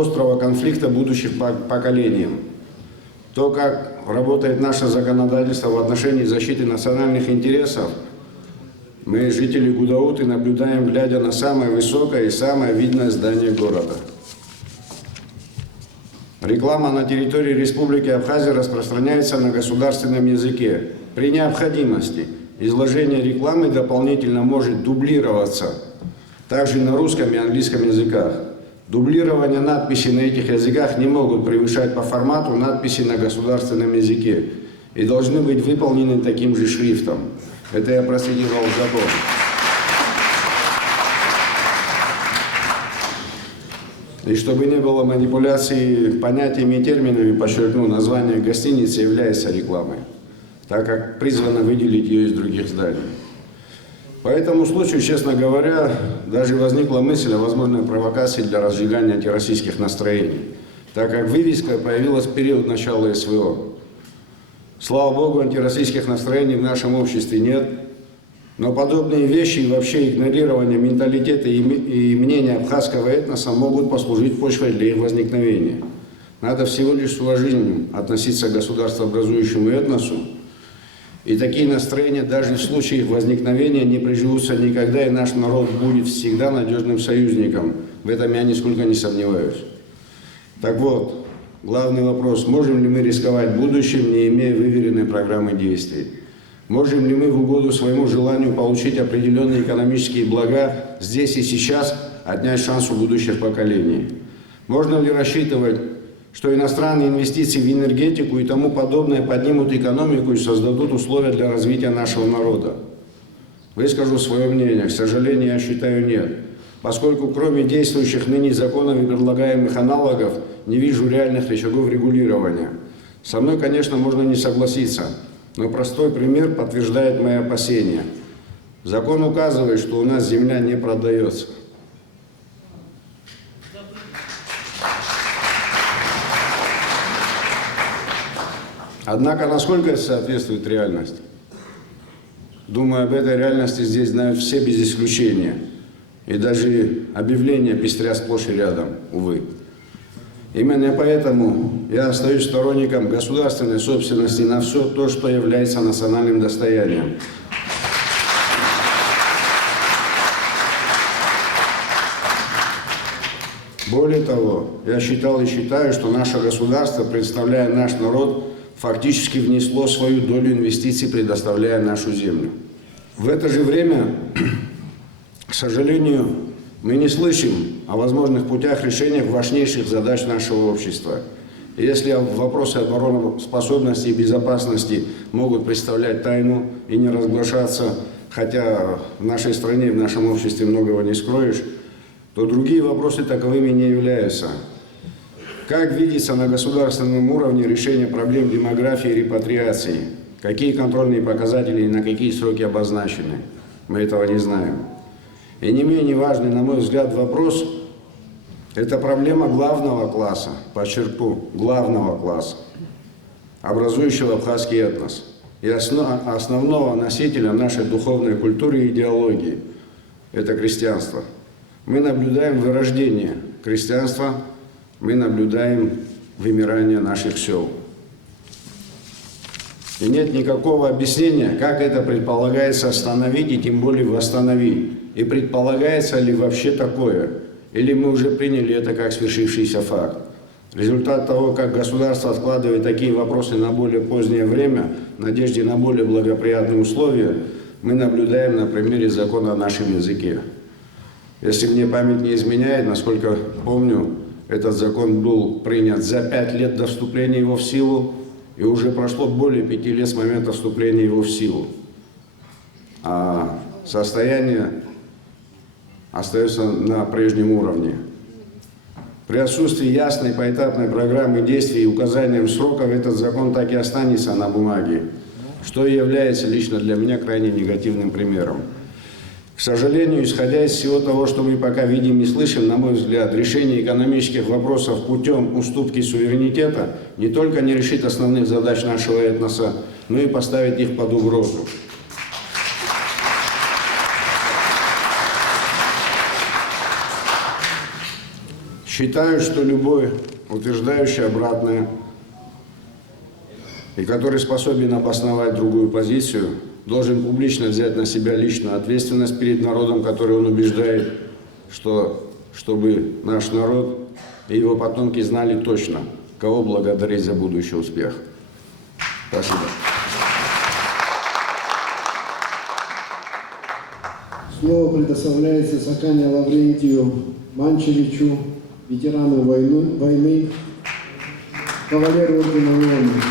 острого конфликта будущих поколений. То, как работает наше законодательство в отношении защиты национальных интересов, мы, жители Гудауты, наблюдаем, глядя на самое высокое и самое видное здание города. Реклама на территории Республики Абхазия распространяется на государственном языке. При необходимости изложение рекламы дополнительно может дублироваться также на русском и английском языках. Дублирование надписей на этих языках не могут превышать по формату надписи на государственном языке и должны быть выполнены таким же шрифтом. Это я процитировал закон. И чтобы не было манипуляций понятиями и терминами, подчеркну, название гостиницы является рекламой, так как призвано выделить ее из других зданий. По этому случаю, честно говоря, даже возникла мысль о возможной провокации для разжигания антироссийских настроений, так как вывеска появилась в период начала СВО. Слава Богу, антироссийских настроений в нашем обществе нет, но подобные вещи и вообще игнорирование менталитета и мнения абхазского этноса могут послужить почвой для их возникновения. Надо всего лишь с уважением относиться к государствообразующему этносу, и такие настроения даже в случае их возникновения не приживутся никогда, и наш народ будет всегда надежным союзником. В этом я нисколько не сомневаюсь. Так вот, главный вопрос, можем ли мы рисковать будущим, не имея выверенной программы действий? Можем ли мы в угоду своему желанию получить определенные экономические блага здесь и сейчас, отнять шанс у будущих поколений? Можно ли рассчитывать, что иностранные инвестиции в энергетику и тому подобное поднимут экономику и создадут условия для развития нашего народа? Выскажу свое мнение. К сожалению, я считаю, нет. Поскольку кроме действующих ныне законов и предлагаемых аналогов не вижу реальных рычагов регулирования. Со мной, конечно, можно не согласиться, но простой пример подтверждает мои опасения. Закон указывает, что у нас земля не продается. Однако, насколько это соответствует реальности? Думаю, об этой реальности здесь знают все без исключения. И даже объявления пестрят сплошь и рядом, увы. Именно поэтому я остаюсь сторонником государственной собственности на все то, что является национальным достоянием. Более того, я считал и считаю, что наше государство, представляя наш народ, фактически внесло свою долю инвестиций, предоставляя нашу землю. В это же время, к сожалению, мы не слышим о возможных путях решения важнейших задач нашего общества. И если вопросы обороноспособности и безопасности могут представлять тайну и не разглашаться, хотя в нашей стране и в нашем обществе многого не скроешь, то другие вопросы таковыми не являются. Как видится на государственном уровне решение проблем демографии и репатриации? Какие контрольные показатели и на какие сроки обозначены? Мы этого не знаем. И не менее важный, на мой взгляд, вопрос – это проблема главного класса, подчеркну, главного класса, образующего абхазский этнос, и основного носителя нашей духовной культуры и идеологии – это крестьянство. Мы наблюдаем вырождение крестьянства, мы наблюдаем вымирание наших сел. И нет никакого объяснения, как это предполагается остановить и тем более восстановить. И предполагается ли вообще такое? Или мы уже приняли это как свершившийся факт? Результат того, как государство откладывает такие вопросы на более позднее время, в надежде на более благоприятные условия, мы наблюдаем на примере закона о нашем языке. Если мне память не изменяет, насколько помню, этот закон был принят за 5 лет до вступления его в силу, и уже прошло более 5 лет с момента вступления его в силу. А состояние остается на прежнем уровне. При отсутствии ясной поэтапной программы действий и указанием сроков этот закон так и останется на бумаге, что и является лично для меня крайне негативным примером. К сожалению, исходя из всего того, что мы пока видим и слышим, на мой взгляд, решение экономических вопросов путем уступки суверенитета не только не решит основных задач нашего этноса, но и поставит их под угрозу. Считаю, что любой, утверждающий обратное, и который способен обосновать другую позицию, должен публично взять на себя личную ответственность перед народом, который он убеждает, чтобы наш народ и его потомки знали точно, кого благодарить за будущий успех. Спасибо. Слово предоставляется Сакане Лаврентию Манчевичу, ветерану войны, кавалеру ордена Леона.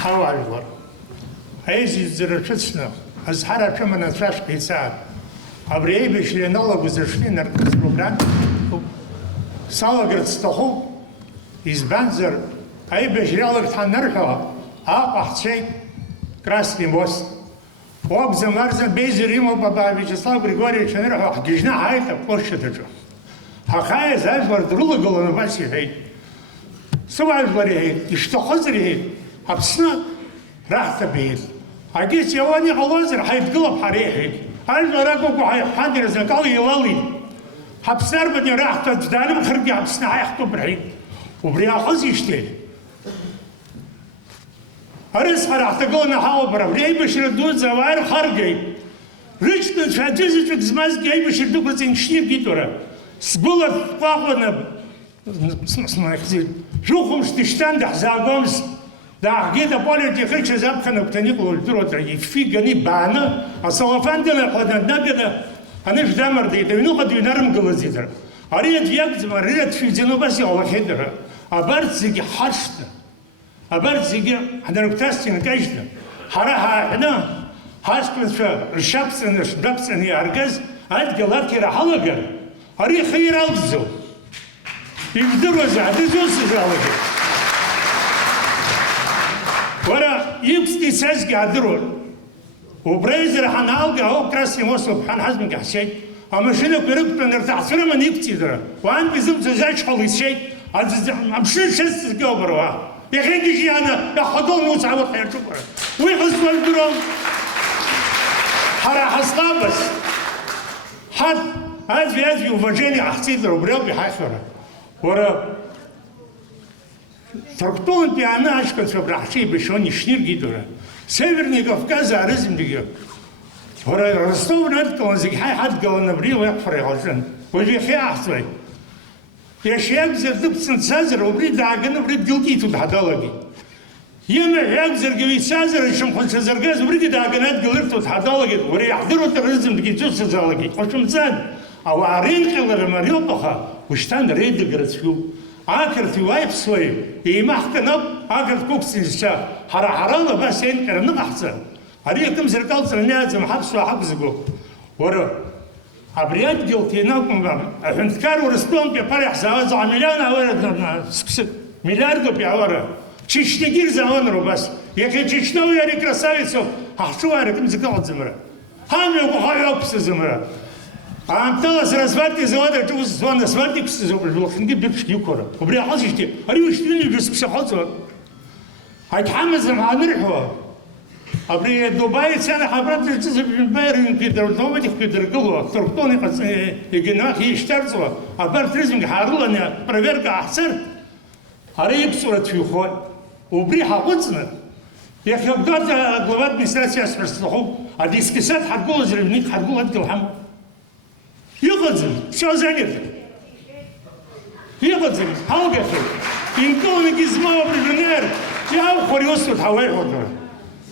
Хавальвар. Айзи зерчицно, азхара чемана траш пица. Абрей бешленала гузешли наркоз программ. Салаград стоху из Банзер, ай бешрялок танарха, ахчей Красный мост. Обза Марзан Безерима Баба Вячеслав Григорьевич Нерха, Гижна Айта площадь. Хахая зажвар друга голова баси. Суважвари, и что хозри, абсна рахта бит. А гис явани халазер хайдгла парехи. Альвараку хайхандер закал елали. Хабсар бни рахта ддалим хрги абсна айхту брахи. Убриахозиште. Арис харахта голна хаобра, рейбешредут завайр харгей. Ричтун шадизичук змазги айбешредут гузиншнир гитора. Сбулат пахлана жухом штиштан да загомс да где-то поле тихиче запхано птаникло ультрота и фигани бана а салафандана ходан нагана они ждамар да и ну ходу нарм глазидер арет ягзма рет фидено баси алхидра а барциги харшта а барциги адаруктастин кайшта хараха хна хасквенша ршапсен шдапсен и аргаз ад галарки рахалагар ари хир алзу и вдруг задержался жалобы. Вора ипсти сазги адрор. У брейзера ханалга о Красный мост хан хазмин гахшей. А машина перек пенертасура ман ипсидра. Ван бизум зажач халисей. Амшир шест гоброва. Я хенги жиана я ходол мусават хайрчукара. Вы хазвал дром. Хара хаслабас. Хад азви уважение ахцидра убрел бихайхара. Вора Трактон пиана ашкан собрахши бешони шнир гидора. Северный Кавказ аризм дига. Вора Ростов над конзиг хай хад галана брил як фрехалжан. Вожи хяхсвай. Я шег зердупцен сазер убри даган убри дилки тут хадалаги. Еме хег зергеви сазер шум хонша зергаз убри даган ад галер тут хадалаги. Вора яхдыру терроризм диги тут сазалаги. Хошум цан. А арин хелер мариопаха. Уштан рейд городскую. Акер вайп свой, и махтанаб, акер куксинша, хара-харала бассейн кернахса. Арикам зеркал царнязем хабсу хабзгу. Вора обряд гилтинакум, хенткару растом пепарях за миллиона вора миллиарду пиавара. Чичнигир за он рубас. Яке чичнову яри красавицу, ахшу арикам зеркал земра. Хамю гухайопсы земра. Амталас разварти завода, чего звон разварти лохинги бипшки укора. Убри хазишти, ариуш тюни бис психоза. Айтхамазам анрихо. Абри Дубай цена хабрат льтиз бимбайрин пидер, доматих пидер гыло, турктони игенах иштарзо. Абар тризинг харлана проверка ахсар. Ари ипсурат фюхо. Убри хагуцна. يا أخي أقدر глава администрации أسمع الديسكسات حتقول زربنيك حتقول أنت الحمد يغزل شو زانيت يغزل هاو قفل ينقلني جزمة برجنير يا خريوس الحواي هذا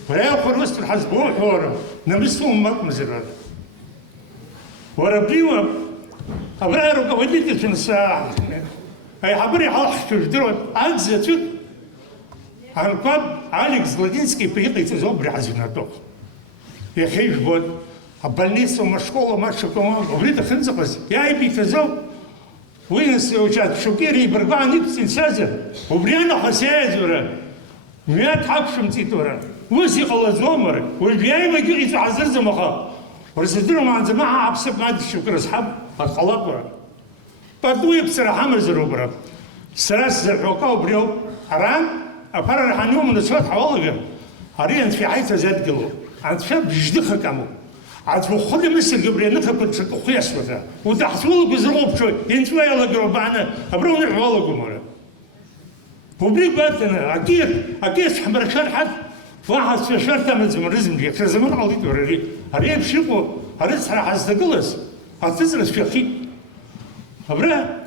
ويا خريوس الحزبوع هذا نمسهم ما مزرعة وربيوا أبرار وقولي في الساعة هاي حبري حاح تجدرون أجزت عن قب عليك زلادينسكي بيقي تزوبري حزيناتو يا خيش بود أبلنيس ومشكولة ما شكوما وبريد خنزقز يا أبي تزو وين السوشات شوكيري بربع نكسين سازر وبريانا حساز ورا ميات حبشم تيتورا وسي الله زومر والبياي ما يجي يتعزر زمخا ورسدروا مع زماعة عبسب ما الشكر أصحاب الخلاق ورا بدوي بصراحة مزرو برا سراس زرحوكا وبريو حرام أفرر حنيوم من الصوت حوالي هريان في عيسى زاد قلو عند شاب جدخ كامو عاد وخلي مثل قبل نخبط شكو خياس وذا وتحصلوا بزروب شوي ينتوا يلا قربانا أبرون الحوالي قمرة وبريك باتنا أكيد حمر شرحت واحد في شرطة من زمن رزم دي في زمن عودي توري هريان بشيكو هريان صراحة استقلس هتزرس في أخي أبرا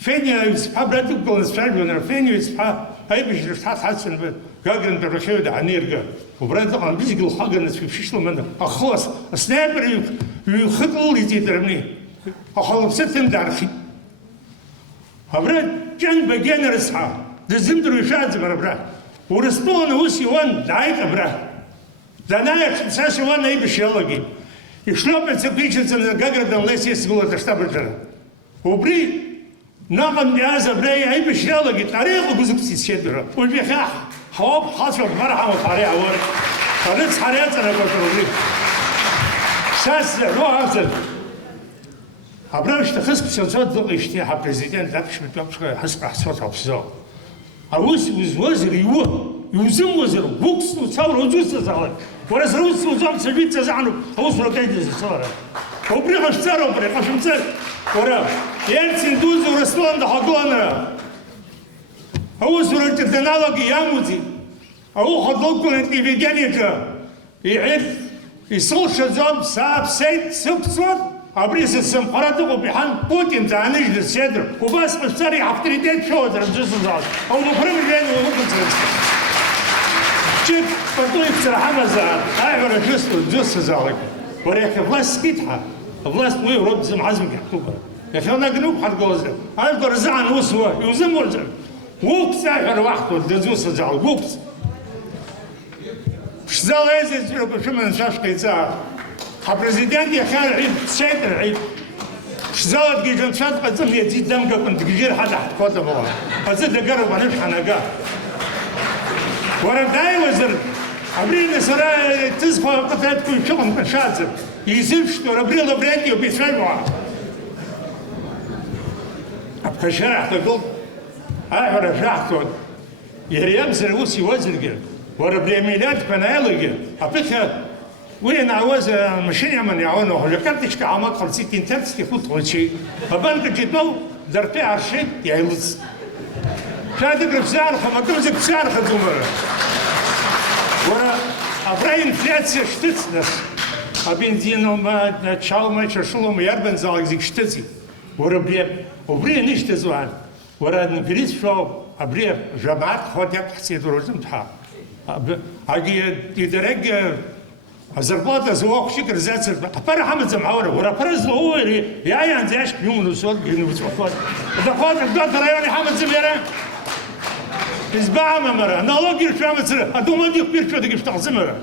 فين يسبح براتو قول نسفعل فين يسبح هاي بيجي حسن قاقرن بالرشاوي ده عنير وبراد طبعا بيجي الحاجة الناس في بشيشلو منه أخلص سنايبر يخطل لي تدرمني أخلص ستم دارخي هبراد جنب جن رسعة دزمدر يشاد زمر براد ورسطون وسي وان دعيت براد دنايا ساس وان أي بشيلقي يشلون بتسبيش زمن قاقرن ده ليس يسقول تشتبر جرا وبري نعم نازل بري أي بشيلقي طريقه جزء بسيسيدرا والبيخاح حواب حاصل مرحبا وطريقة ور طريقة حريات أنا قلت له ساس رو هذا أبرامش تخص بسياسات ضغط اشتياح بريزيدنت لكش بتوقع حسب حسابات أبصار أوس وزير يوزم وزير بوكس وتصور وجوز تزعل ورزروس وزام سبيت تزعلوا أوس ولا كيد تزعل وبريق اشتروا وبريق اشمسر ورا ينسين دوز ورسلون ده حقونا هو سورة الدناوة قيامتي أو خذوكم أنت في جنيجا يعرف يصوش زوم ساب سيد سبصر أبريس السمقرات وبيحن بوتين تعنيش للسيدر وبس مشتري عفتريتين شوزر بجوز الزعج أو مفرم الجين وممكن تنسى شوف فرطوي بصراحة مزار هاي ولا جوز الزعج وريك بلاس سكيتها بلاس وي رب زم عزمك يحكوبها يا أخي أنا جنوب حد جوزر أنا برزعن وسوا يوزم ورزر ووكس اخر واحد دزوس زعل ووكس شزال هذا يقول شو من شاش قيزار البريزيدنت يا خال عيد سيد العيد شزال تجي جنشات قدم يزيد دمك كنت تجير حدا حكوت بوا فزيد قرب انا حنقا ورا داي وزر ابريل سرا تزفى قطعت كل شغل شازر يزفش ترى ابريل بريتي وبيسمع ابقى شارع تقول هاي رجعتون يريم زلوسي وزلقة ورا بليميلات فنايلقة أبيتها وين عاوز مشين من يعونه لكنتش كعمات 50 تنس تفوت كل شيء فبانك جدو درتي عشرين يعيلز شادق بسعر خما تمسك بسعر خدومر ورا أبراهيم فلاتس شتتنس أبين دينو ما تشاو ما يشرشلو ما يربن زالك زيك شتتي ورا بلي نيشت زوان ورا نفريز شو أبريف جماعات خودك حسيت روزم تها أجي يدرج أزربات زواق شكر زاد سر أفر حمد زمعورة ورا فرز هو يا عن زاش يوم الوصول جنوب سوقات إذا قاد الدكتور رياني حمد زميرة إزبع مرة نالوجي شو عم تصير هدول ما دي كبير شو دقيق تغزمرة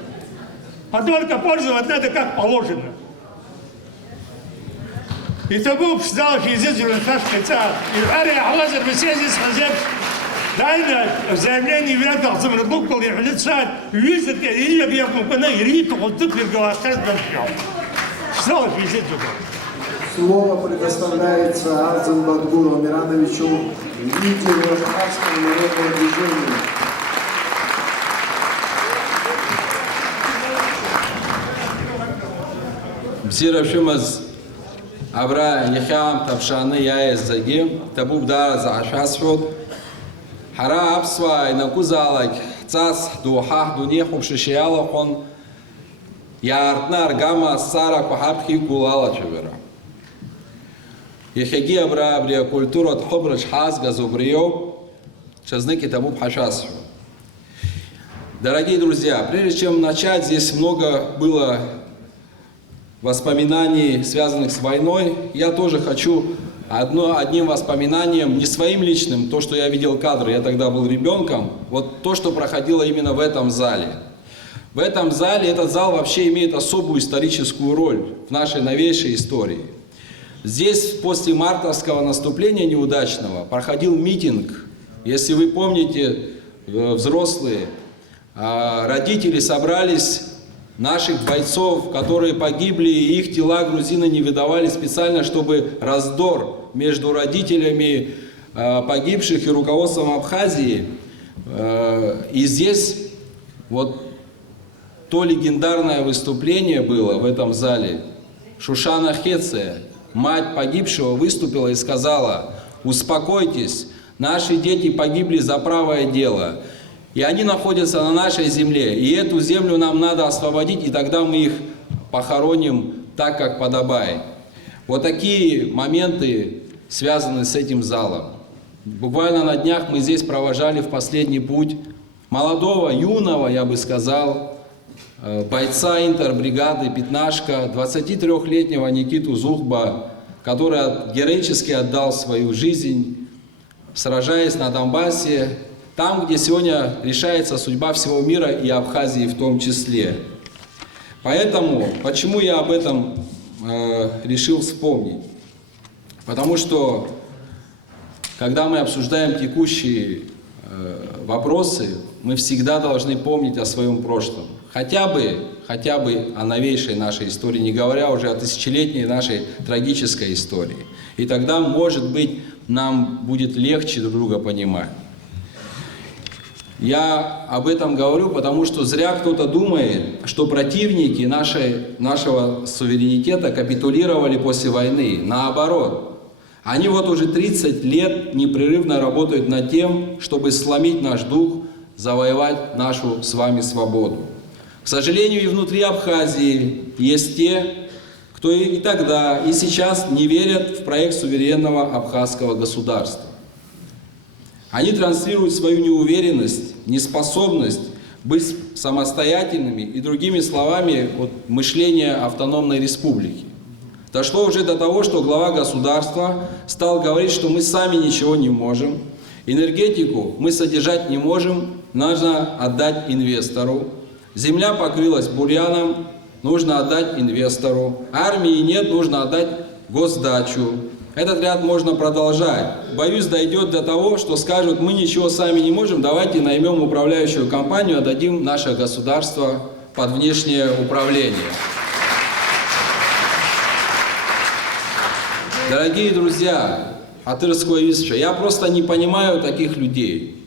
هدول كبارز ودنا دكاك بالوجنا يتبوه بشدال في زيزر ونفاش كتاب يبقى حوازر بسيزيس خزيب لأن زاملين يولاد أعظم البوكل يحلت ساد يوزد كأنه بيكون كنا يريد تقلتك للجواسات بنشعر شدال في زيزر Слово предоставляется Арзанбатгуру Амирановичу, лидеру Арабского народного движения. بسيرة شمز عبرا يخام تفشاني يا الزجيم تبوب دار زعشاس حد حرا أبسوا إنكو زالك цас дуахах дунеху шишиалахон яртна аргама сара кухапхи кулала чевера. Ехеги абра культура тхобрач хаз газубрио чазники табу пхашасу. Дорогие друзья, прежде чем начать, здесь много было воспоминаний, связанных с войной. Я тоже хочу одним воспоминанием, не своим личным, то, что я видел кадры, я тогда был ребенком, вот то, что проходило именно в этом зале. В этом зале, этот зал вообще имеет особую историческую роль в нашей новейшей истории. Здесь после мартовского наступления неудачного проходил митинг. Если вы помните, взрослые, родители собрались наших бойцов, которые погибли, и их тела грузины не выдавали специально, чтобы раздор между родителями погибших и руководством Абхазии. И здесь вот то легендарное выступление было в этом зале. Шушана Хеция, мать погибшего, выступила и сказала: успокойтесь, наши дети погибли за правое дело. И они находятся на нашей земле. И эту землю нам надо освободить, и тогда мы их похороним так, как подобает. Вот такие моменты связаны с этим залом. Буквально на днях мы здесь провожали в последний путь молодого, юного, я бы сказал, бойца интербригады «Пятнашка», 23-летнего Никиту Зухба, который героически отдал свою жизнь, сражаясь на Донбассе, там, где сегодня решается судьба всего мира и Абхазии в том числе. Поэтому, почему я об этом решил вспомнить? Потому что, когда мы обсуждаем текущие вопросы, мы всегда должны помнить о своем прошлом. Хотя бы о новейшей нашей истории, не говоря уже о тысячелетней нашей трагической истории. И тогда, может быть, нам будет легче друг друга понимать. Я об этом говорю, потому что зря кто-то думает, что противники нашего суверенитета капитулировали после войны. Наоборот, они вот уже 30 лет непрерывно работают над тем, чтобы сломить наш дух, завоевать нашу с вами свободу. К сожалению, и внутри Абхазии есть те, кто и тогда, и сейчас не верят в проект суверенного абхазского государства. Они транслируют свою неуверенность, неспособность быть самостоятельными и, другими словами, вот, мышление автономной республики. Дошло уже до того, что глава государства стал говорить, что мы сами ничего не можем, энергетику мы содержать не можем, нужно отдать инвестору. Земля покрылась бурьяном, нужно отдать инвестору. Армии нет, нужно отдать госдачу. Этот ряд можно продолжать. Боюсь, дойдет до того, что скажут: мы ничего сами не можем, давайте наймем управляющую компанию, отдадим наше государство под внешнее управление. Дорогие друзья, Атырское Висча, я просто не понимаю таких людей.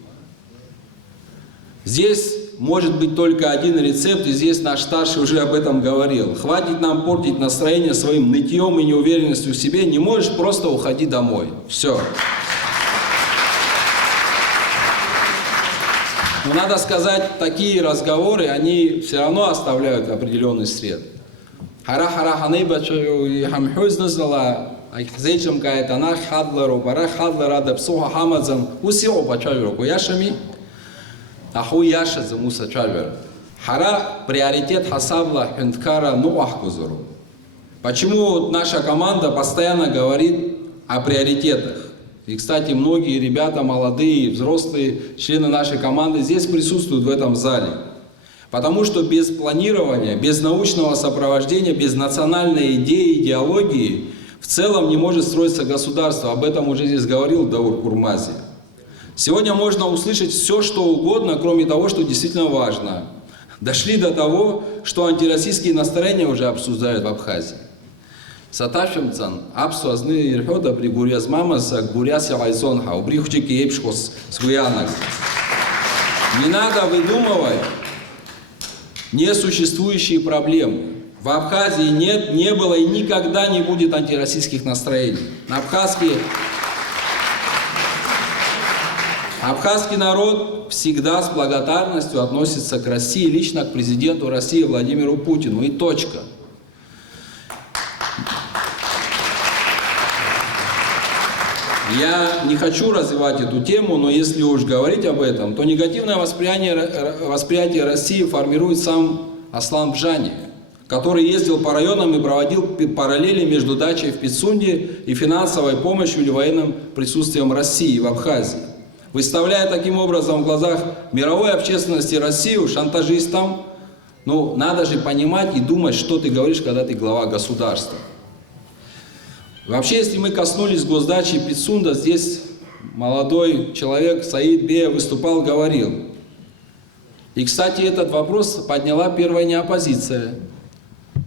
Здесь может быть только один рецепт, и здесь наш старший уже об этом говорил. Хватит нам портить настроение своим нытьем и неуверенностью в себе, не можешь, просто уходи домой. Все. Но надо сказать, такие разговоры, они все равно оставляют определенный след. Аху яша за Муса Чавер. Хара приоритет хасабла хенткара нуахкузуру. Почему наша команда постоянно говорит о приоритетах? И, кстати, многие ребята, молодые, взрослые, члены нашей команды здесь присутствуют в этом зале. Потому что без планирования, без научного сопровождения, без национальной идеи, идеологии в целом не может строиться государство. Об этом уже здесь говорил Даур Курмази. Сегодня можно услышать все, что угодно, кроме того, что действительно важно. Дошли до того, что антироссийские настроения уже обсуждают в Абхазии. Саташимцан, абсуазны ирхода при гуряз мамаса, гуряс ялайзонха, убрихучики епшхос сгуянак. Не надо выдумывать несуществующие проблемы. В Абхазии нет, не было и никогда не будет антироссийских настроений. На абхазские Абхазский народ всегда с благодарностью относится к России, лично к президенту России Владимиру Путину. И точка. Я не хочу развивать эту тему, но если уж говорить об этом, то негативное восприятие России формирует сам Аслан Бжани, который ездил по районам и проводил параллели между дачей в Пицунде и финансовой помощью или военным присутствием России в Абхазии, выставляя таким образом в глазах мировой общественности Россию шантажистом. Ну, надо же понимать и думать, что ты говоришь, когда ты глава государства. Вообще, если мы коснулись госдачи Пицунда, здесь молодой человек Саид Бея выступал, говорил. И, кстати, этот вопрос подняла первая не оппозиция.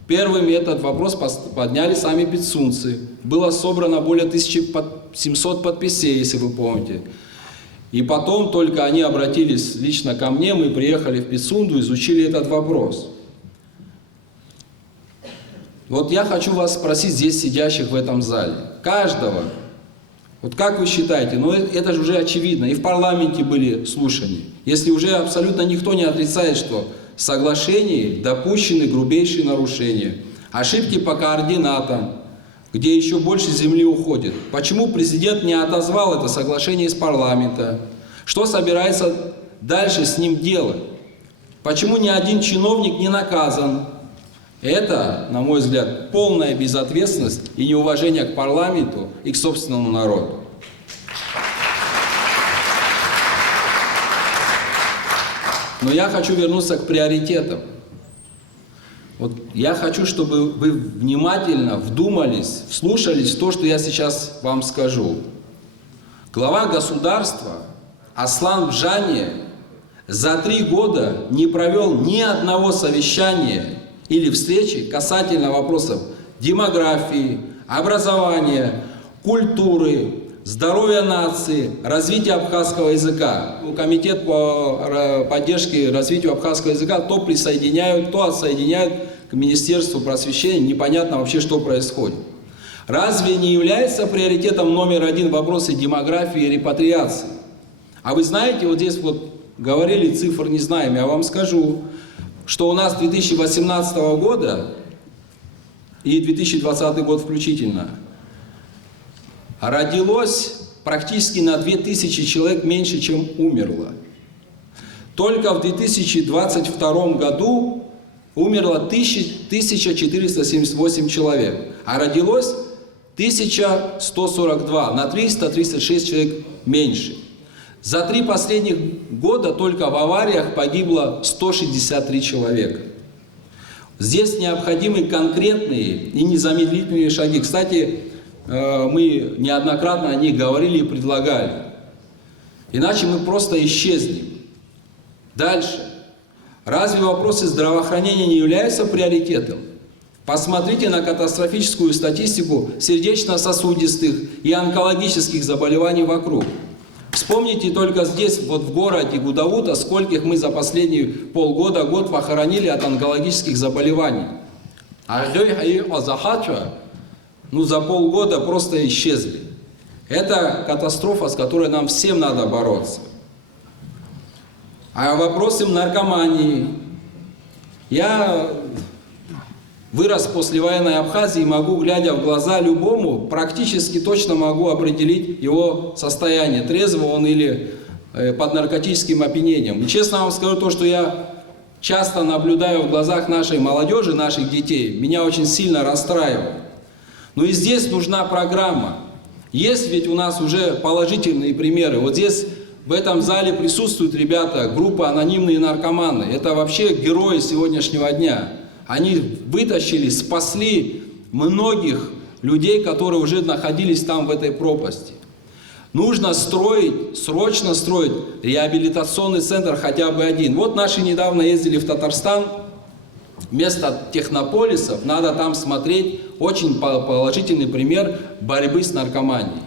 Первыми этот вопрос подняли сами пицунцы. Было собрано более 1700 подписей, если вы помните. И потом только они обратились лично ко мне, мы приехали в Пицунду, изучили этот вопрос. Вот я хочу вас спросить здесь сидящих в этом зале, каждого, вот как вы считаете, ну это же уже очевидно, и в парламенте были слушания, если уже абсолютно никто не отрицает, что в соглашении допущены грубейшие нарушения, ошибки по координатам, где еще больше земли уходит. Почему президент не отозвал это соглашение из парламента? Что собирается дальше с ним делать? Почему ни один чиновник не наказан? Это, на мой взгляд, полная безответственность и неуважение к парламенту и к собственному народу. Но я хочу вернуться к приоритетам. Вот я хочу, чтобы вы внимательно вдумались, вслушались в то, что я сейчас вам скажу. Глава государства Аслан Бжани за 3 года не провел ни одного совещания или встречи касательно вопросов демографии, образования, культуры, здоровья нации, развития абхазского языка. Комитет по поддержке и развитию абхазского языка то присоединяют, то отсоединяют к Министерству просвещения. Непонятно вообще, что происходит. Разве не является приоритетом номер 1 вопросы демографии и репатриации? А вы знаете, вот здесь вот говорили, цифр не знаем, я вам скажу, что у нас 2018 года и 2020 год включительно родилось практически на 2000 человек меньше, чем умерло. Только в 2022 году умерло 1478 человек, а родилось 1142, на 336 человек меньше. За 3 последних года только в авариях погибло 163 человека. Здесь необходимы конкретные и незамедлительные шаги. Кстати, мы неоднократно о них говорили и предлагали. Иначе мы просто исчезнем. Дальше. Разве вопросы здравоохранения не являются приоритетом? Посмотрите на катастрофическую статистику сердечно-сосудистых и онкологических заболеваний вокруг. Вспомните только здесь, вот в городе Гудаута, скольких мы за последние полгода-год похоронили от онкологических заболеваний. Ну, за полгода просто исчезли. Это катастрофа, с которой нам всем надо бороться. А вопросы наркомании. Я вырос в послевоенной Абхазии и могу, глядя в глаза любому, практически точно могу определить его состояние, трезвый он или под наркотическим опьянением. И честно вам скажу то, что я часто наблюдаю в глазах нашей молодежи, наших детей, меня очень сильно расстраивает. Но и здесь нужна программа. Есть ведь у нас уже положительные примеры. Вот здесь в этом зале присутствуют ребята, группа «Анонимные наркоманы». Это вообще герои сегодняшнего дня. Они вытащили, спасли многих людей, которые уже находились там в этой пропасти. Нужно строить, срочно строить реабилитационный центр хотя бы один. Вот наши недавно ездили в Татарстан. Вместо технополисов надо там смотреть очень положительный пример борьбы с наркоманией.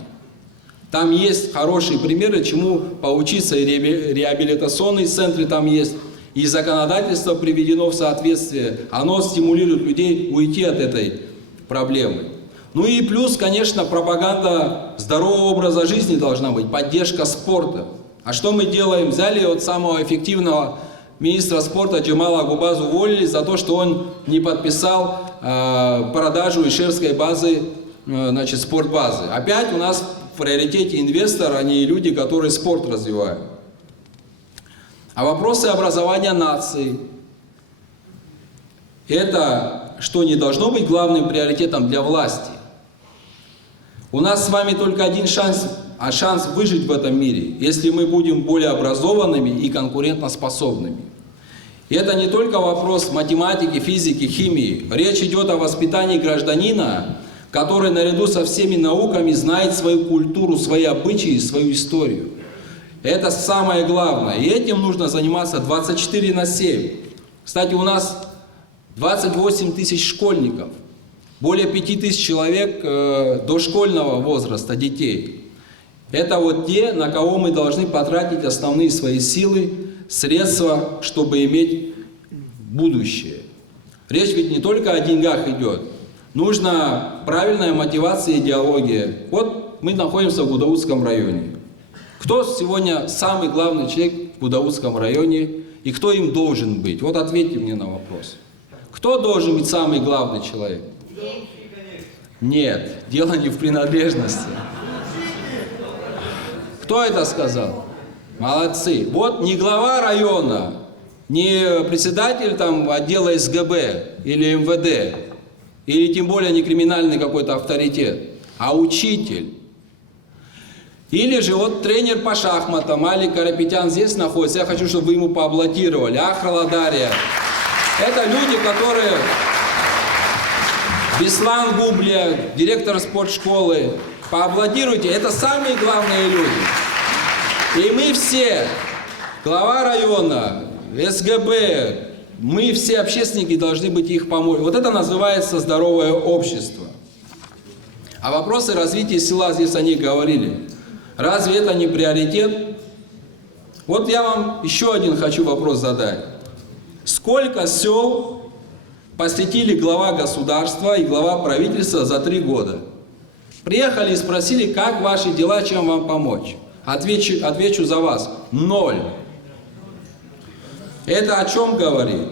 Там есть хорошие примеры, чему поучиться, и реабилитационные центры там есть, и законодательство приведено в соответствие. Оно стимулирует людей уйти от этой проблемы. Ну и плюс, конечно, пропаганда здорового образа жизни должна быть, поддержка спорта. А что мы делаем? Взяли вот самого эффективного министра спорта Джамала Губазу, уволили за то, что он не подписал продажу ишерской базы, значит, спортбазы. Опять у нас в приоритете инвестор, а не люди, которые спорт развивают. А вопросы образования нации. Это что, не должно быть главным приоритетом для власти? У нас с вами только один шанс выжить в этом мире, если мы будем более образованными и конкурентоспособными. И это не только вопрос математики, физики, химии. Речь идет о воспитании гражданина, который наряду со всеми науками знает свою культуру, свои обычаи, свою историю. Это самое главное. И этим нужно заниматься 24/7. Кстати, у нас 28 тысяч школьников, более 5 тысяч человек дошкольного возраста, детей. Это вот те, на кого мы должны потратить основные свои силы, средства, чтобы иметь будущее. Речь ведь не только о деньгах идет. Нужна правильная мотивация и идеология. Вот мы находимся в Гудаутском районе. Кто сегодня самый главный человек в Гудаутском районе и кто им должен быть? Вот ответьте мне на вопрос. Кто должен быть самый главный человек? Нет, дело не в принадлежности. Кто это сказал? Молодцы. Вот не глава района, не председатель там отдела СГБ или МВД, или тем более не криминальный какой-то авторитет, а учитель. Или же вот тренер по шахматам, Алик Карапетян здесь находится, я хочу, чтобы вы ему поаплодировали. Ахрала Дарья. Это люди, которые... Беслан Губля, директор спортшколы. Поаплодируйте, это самые главные люди. И мы все, глава района, СГБ, мы все общественники должны быть их помочь. Вот это называется здоровое общество. А вопросы развития села, здесь о них говорили. Разве это не приоритет? Вот я вам еще один хочу вопрос задать. Сколько сел посетили глава государства и глава правительства за 3 года? Приехали и спросили, как ваши дела, чем вам помочь? Отвечу за вас. 0. Это о чем говорит?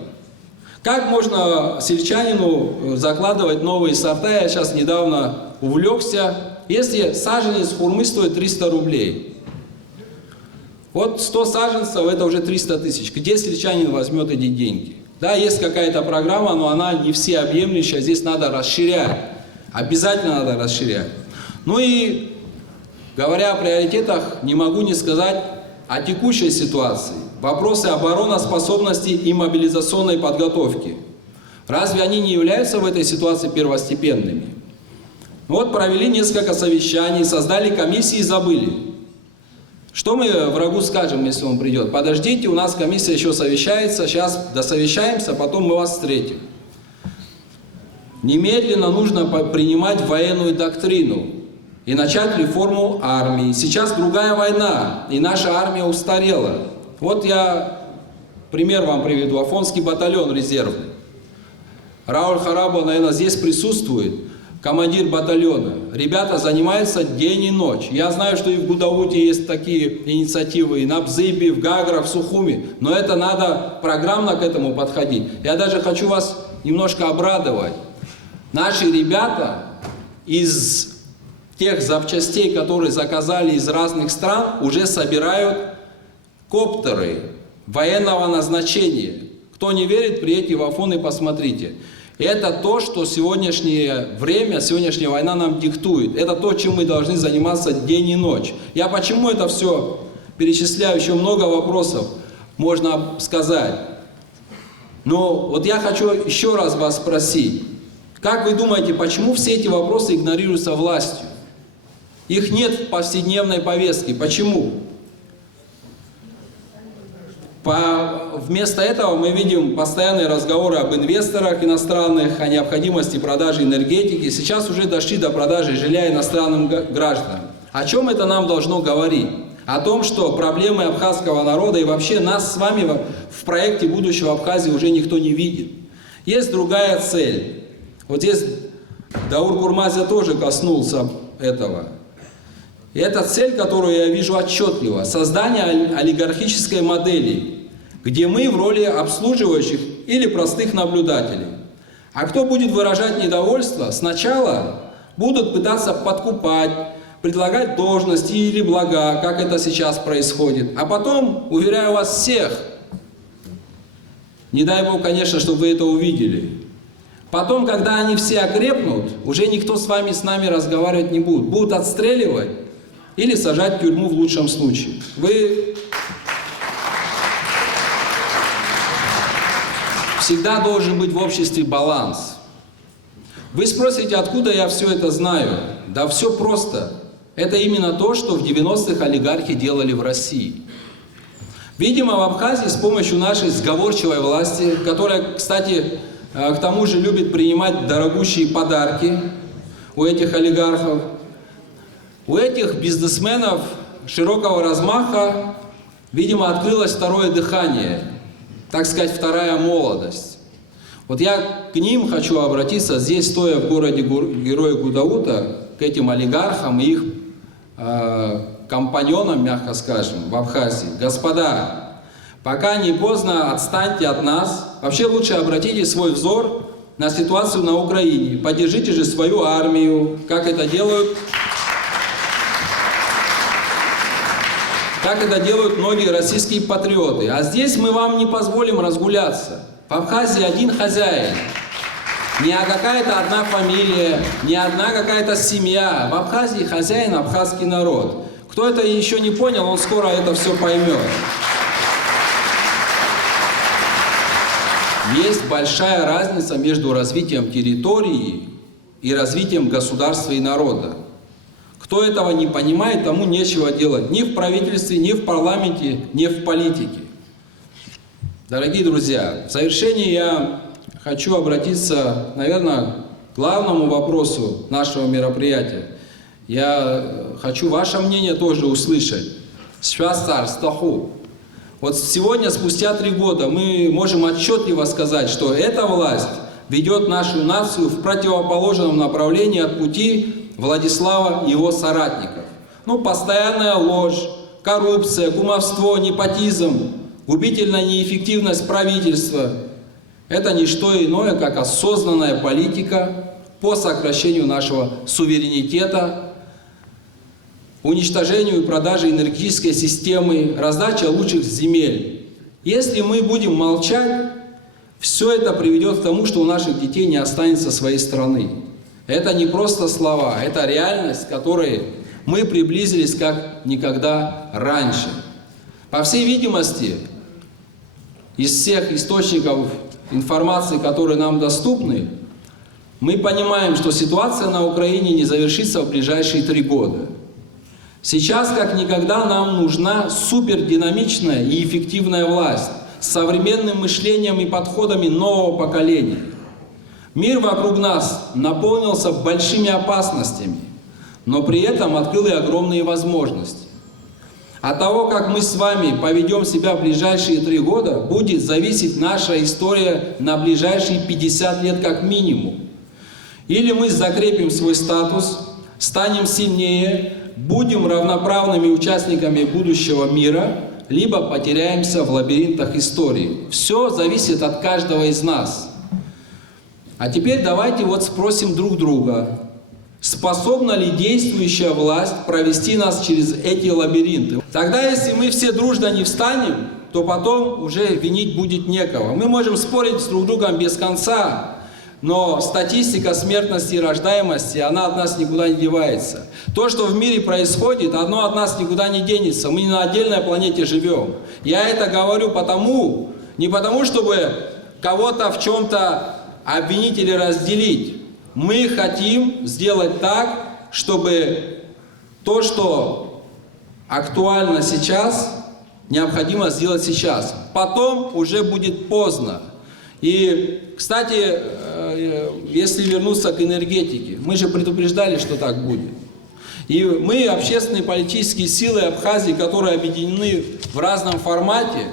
Как можно сельчанину закладывать новые сорта? Я сейчас недавно увлекся. Если саженец хурмы стоит 300 рублей, вот 100 саженцев это уже 300 тысяч. Где сельчанин возьмет эти деньги? Да, есть какая-то программа, но она не всеобъемлющая. Здесь надо расширять. Обязательно надо расширять. Ну и говоря о приоритетах, не могу не сказать о текущей ситуации. Вопросы обороноспособности и мобилизационной подготовки. Разве они не являются в этой ситуации первостепенными? Вот провели несколько совещаний, создали комиссии и забыли. Что мы врагу скажем, если он придет? Подождите, у нас комиссия еще совещается, сейчас досовещаемся, потом мы вас встретим. Немедленно нужно принимать военную доктрину и начать реформу армии. Сейчас другая война, и наша армия устарела. Вот я пример вам приведу. Афонский батальон резервный. Рауль Харабо, наверное, здесь присутствует. Командир батальона. Ребята занимаются день и ночь. Я знаю, что и в Гудауте есть такие инициативы, и на Бзыбе, в Гаграх, в Сухуми. Но это надо программно к этому подходить. Я даже хочу вас немножко обрадовать. Наши ребята из тех запчастей, которые заказали из разных стран, уже собирают коптеры военного назначения. Кто не верит, приедьте в Афон и посмотрите. Это то, что сегодняшнее время, сегодняшняя война нам диктует. Это то, чем мы должны заниматься день и ночь. Я почему это все перечисляю? Еще много вопросов можно сказать. Но вот я хочу еще раз вас спросить. Как вы думаете, почему все эти вопросы игнорируются властью? Их нет в повседневной повестке. Почему? Вместо этого мы видим постоянные разговоры об инвесторах иностранных, о необходимости продажи энергетики. Сейчас уже дошли до продажи жилья иностранным гражданам. О чем это нам должно говорить? О том, что проблемы абхазского народа и вообще нас с вами в проекте будущего Абхазии уже никто не видит. Есть другая цель. Вот здесь Даур Курмазия тоже коснулся этого. И это цель, которую я вижу отчетливо. Создание олигархической модели, где мы в роли обслуживающих или простых наблюдателей. А кто будет выражать недовольство, сначала будут пытаться подкупать, предлагать должности или блага, как это сейчас происходит. А потом, уверяю вас всех, не дай Бог, конечно, чтобы вы это увидели. Потом, когда они все окрепнут, уже никто с нами разговаривать не будет. Будут отстреливать или сажать в тюрьму в лучшем случае. Всегда должен быть в обществе баланс. Вы спросите, откуда я все это знаю? Да все просто. Это именно то, что в 90-х олигархи делали в России. Видимо, в Абхазии с помощью нашей сговорчивой власти, которая, кстати, к тому же любит принимать дорогущие подарки у этих олигархов, у этих бизнесменов широкого размаха, видимо, открылось второе дыхание, так сказать, вторая молодость. Вот я к ним хочу обратиться, здесь, стоя в городе Героя Гудаута, к этим олигархам и их компаньонам, мягко скажем, в Абхазии. Господа, пока не поздно, отстаньте от нас. Вообще лучше обратите свой взор на ситуацию на Украине. Поддержите же свою армию, как это делают многие российские патриоты. А здесь мы вам не позволим разгуляться. В Абхазии один хозяин. Не какая-то одна фамилия, не одна какая-то семья. В Абхазии хозяин абхазский народ. Кто это еще не понял, он скоро это все поймет. Есть большая разница между развитием территории и развитием государства и народа. Кто этого не понимает, тому нечего делать ни в правительстве, ни в парламенте, ни в политике. Дорогие друзья, в завершении я хочу обратиться, наверное, к главному вопросу нашего мероприятия. Я хочу ваше мнение тоже услышать. Вот сегодня, спустя 3 года, мы можем отчетливо сказать, что эта власть ведет нашу нацию в противоположном направлении от пути Владислава и его соратников. Постоянная ложь, коррупция, кумовство, непотизм, губительная неэффективность правительства – это не что иное, как осознанная политика по сокращению нашего суверенитета, уничтожению и продаже энергетической системы, раздача лучших земель. Если мы будем молчать, все это приведет к тому, что у наших детей не останется своей страны. Это не просто слова, это реальность, к которой мы приблизились как никогда раньше. По всей видимости, из всех источников информации, которые нам доступны, мы понимаем, что ситуация на Украине не завершится в ближайшие 3 года. Сейчас, как никогда, нам нужна супердинамичная и эффективная власть с современным мышлением и подходами нового поколения. Мир вокруг нас наполнился большими опасностями, но при этом открыл и огромные возможности. От того, как мы с вами поведем себя в ближайшие 3 года, будет зависеть наша история на ближайшие 50 лет как минимум. Или мы закрепим свой статус, станем сильнее, будем равноправными участниками будущего мира, либо потеряемся в лабиринтах истории. Все зависит от каждого из нас. А теперь давайте спросим друг друга, способна ли действующая власть провести нас через эти лабиринты? Тогда, если мы все дружно не встанем, то потом уже винить будет некого. Мы можем спорить с друг другом без конца, но статистика смертности и рождаемости, она от нас никуда не девается. То, что в мире происходит, оно от нас никуда не денется. Мы не на отдельной планете живем. Я это говорю не потому, чтобы кого-то в чем-то обвинить или разделить. Мы хотим сделать так, чтобы то, что актуально сейчас, необходимо сделать сейчас. Потом уже будет поздно. И, кстати, если вернуться к энергетике, мы же предупреждали, что так будет. И мы, общественные политические силы Абхазии, которые объединены в разном формате,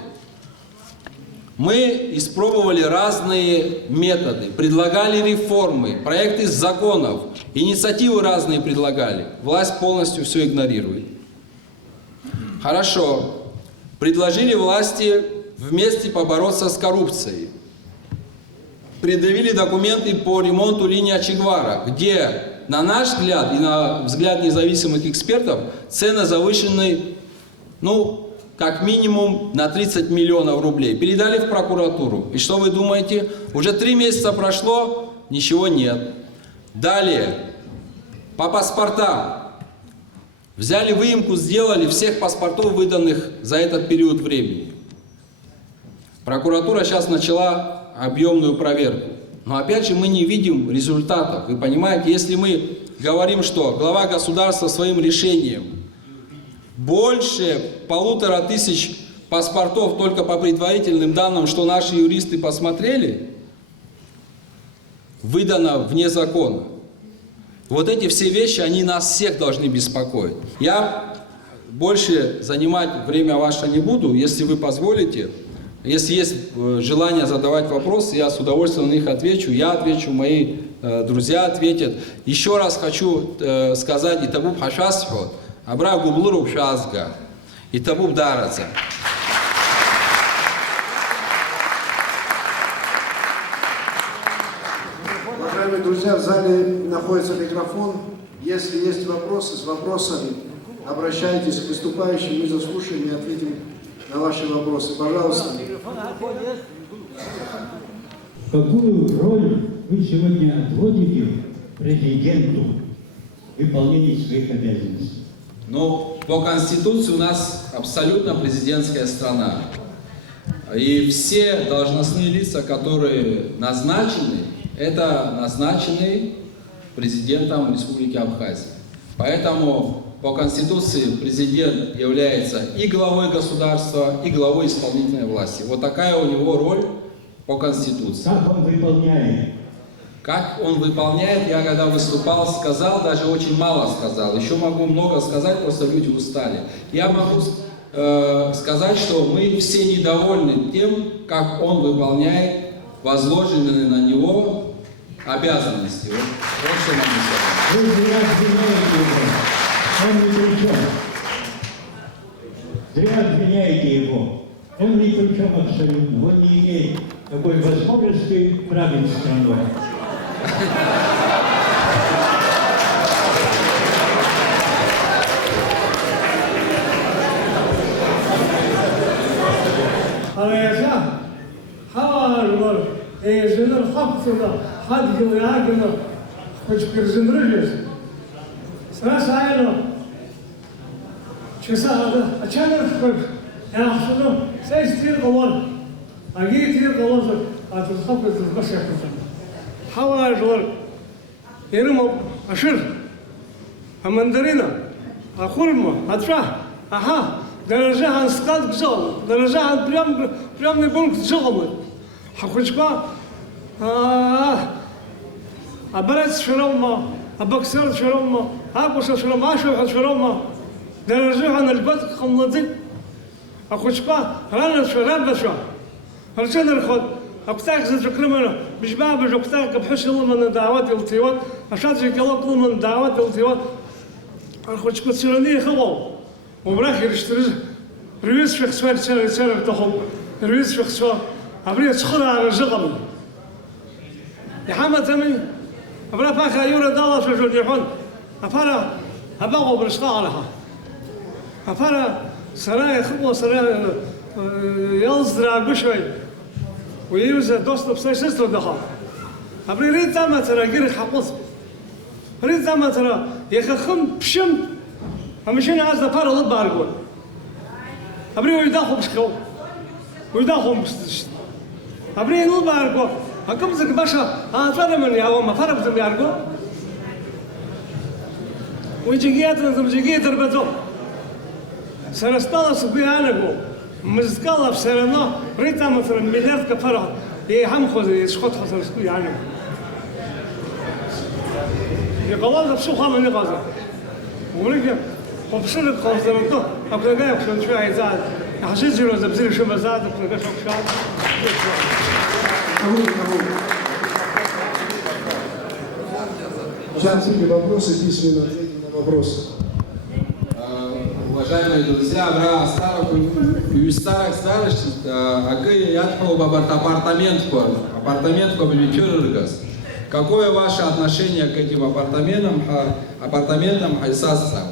Мы испробовали разные методы, предлагали реформы, проекты законов, инициативы разные предлагали. Власть полностью все игнорирует. Хорошо. Предложили власти вместе побороться с коррупцией. Предъявили документы по ремонту линии Очегвара, где, на наш взгляд и на взгляд независимых экспертов, цены завышены, как минимум на 30 миллионов рублей. Передали в прокуратуру. И что вы думаете? Уже 3 месяца прошло, ничего нет. Далее, по паспортам. Взяли выемку, сделали всех паспортов, выданных за этот период времени. Прокуратура сейчас начала объемную проверку. Но опять же мы не видим результатов. Вы понимаете, если мы говорим, что глава государства своим решением больше 1500 паспортов только по предварительным данным, что наши юристы посмотрели, выдано вне закона. Вот эти все вещи, они нас всех должны беспокоить. Я больше занимать время ваше не буду, если вы позволите. Если есть желание задавать вопросы, я с удовольствием на них отвечу. Я отвечу, мои друзья ответят. Еще раз хочу сказать, и табуб хашасхот, абра гублуру шазга, и табуб дараца. Уважаемые друзья, в зале находится микрофон. Если есть вопросы, с вопросами обращайтесь к выступающим, мы заслушаем и ответим на ваши вопросы. Пожалуйста. Какую роль вы сегодня отводите президенту в выполнении своих обязанностей? По Конституции у нас абсолютно президентская страна. И все должностные лица, которые назначены, это назначенные президентом Республики Абхазия. Поэтому по Конституции президент является и главой государства, и главой исполнительной власти. Вот такая у него роль по Конституции. Как он выполняет? Как он выполняет, я когда выступал, сказал, даже очень мало сказал. Еще могу много сказать, просто люди устали. Я могу сказать, что мы все недовольны тем, как он выполняет возложенные на него обязанности. Вот что нам не Вы зря обвиняете его. Он ни при чем. Зря обвиняете его. Он ни при чем абсолютно. Он не имеет такой возможности править страной. Мандарина, хурма, атра, ага, дорожа скат гзол, дорожа прямный пункт гзол. Хахучба, абарец шрома, абаксер шрома, акуша шрома, ашу шрома, дорожа альбат хамлади. Хахучба, рана шраба шо. Харчан الخد أقطع زجكرمنا مش بعمل أقطع كبحش الله من دعوات التيوات عشان زي كلام كل من دعوات التيوات أخوش كتسرني خبوا وبراخر اشتري رئيس شخص فار سر تخم رئيس شخص فار أبريد سخرة على الزغم يا حمد تمي أبرا باخ أيورا دالله شو يحون أفرا أبغوا برشقالها أفرا سرايا خبوا سرايا يلزرع بشوي ويوزع دوستو بسيستو دخل أبري ريد زعما ترى غير حقوص ريد زعما ترى يخخم بشم همشينا عايز نفار الله بارقول أبري ويداخل بشكو ويداخل بستش أبري الله بارقول هكم زك باشا أطلع من ياو ما فرق زم يارقول ويجيات نزم جيات ربطو سرستالا سبيانا قول مزقالة في سرنا ريتا مثلا مليار كفرة هم خذ يسقط حصل سكوي عنه يقال بسوق هم نقازة ورجع وبصير خالص زمانته أبغى جاي عشان شوي عايزات حسيت زي ما بصير شو مزادك ولا شو شاد Сейчас эти вопросы, письменно ответим на вопросы. Уважаемые друзья, бра старых старых акы ятхал апартамент по билетюргас. Какое ваше отношение к этим апартаментам Хайсасца?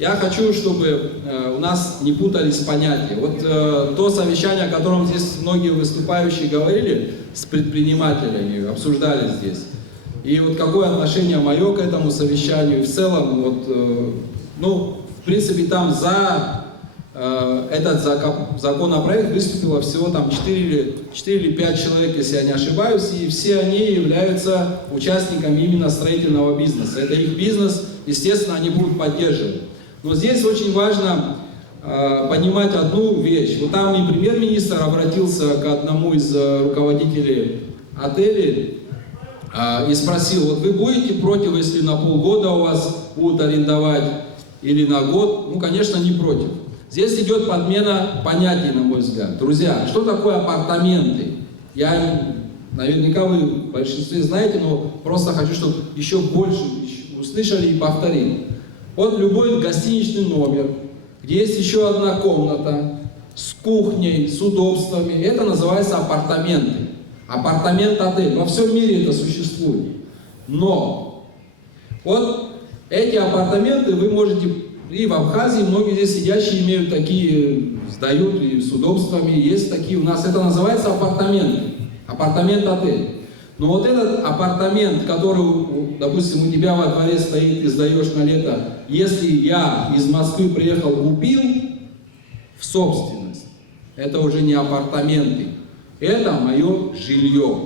Я хочу, чтобы у нас не путались понятия. Вот то совещание, о котором здесь многие выступающие говорили с предпринимателями, обсуждали здесь. И вот какое отношение мое к этому совещанию, в целом, вот, ну, в принципе, там за этот законопроект выступило всего там 4 или 5 человек, если я не ошибаюсь, и все они являются участниками именно строительного бизнеса. Это их бизнес, естественно, они будут поддерживать. Но здесь очень важно понимать одну вещь. Вот там и премьер-министр обратился к одному из руководителей отелей и спросил, вот вы будете против, если на полгода у вас будут арендовать или на год? Ну, конечно, не против. Здесь идет подмена понятий, на мой взгляд. Друзья, что такое апартаменты? Я, наверняка вы в большинстве знаете, но просто хочу, чтобы еще больше услышали и повторили. Вот любой гостиничный номер, где есть еще одна комната с кухней, с удобствами, это называется апартаменты. Апартамент-отель. Во всем мире это существует. Но вот эти апартаменты вы можете, и в Абхазии многие здесь сидящие имеют такие, сдают и с удобствами, есть такие у нас, это называется апартаменты. Апартамент-отель. Но вот этот апартамент, который, допустим, у тебя во дворе стоит, ты сдаешь на лето, если я из Москвы приехал, купил в собственность, это уже не апартаменты, это мое жилье.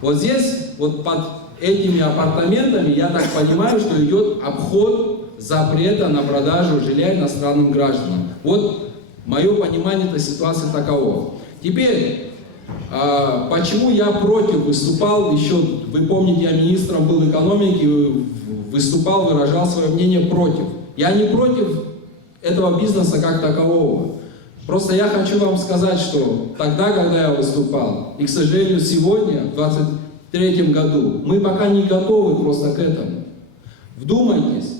Вот здесь, вот под этими апартаментами, я так понимаю, что идет обход запрета на продажу жилья иностранным гражданам. Вот мое понимание этой ситуации таково. Теперь, почему я против выступал, еще, вы помните, я министром был экономики, выступал, выражал свое мнение против. Я не против этого бизнеса как такового. Просто я хочу вам сказать, что тогда, когда я выступал, и, к сожалению, сегодня, в 2023 году, мы пока не готовы просто к этому. Вдумайтесь,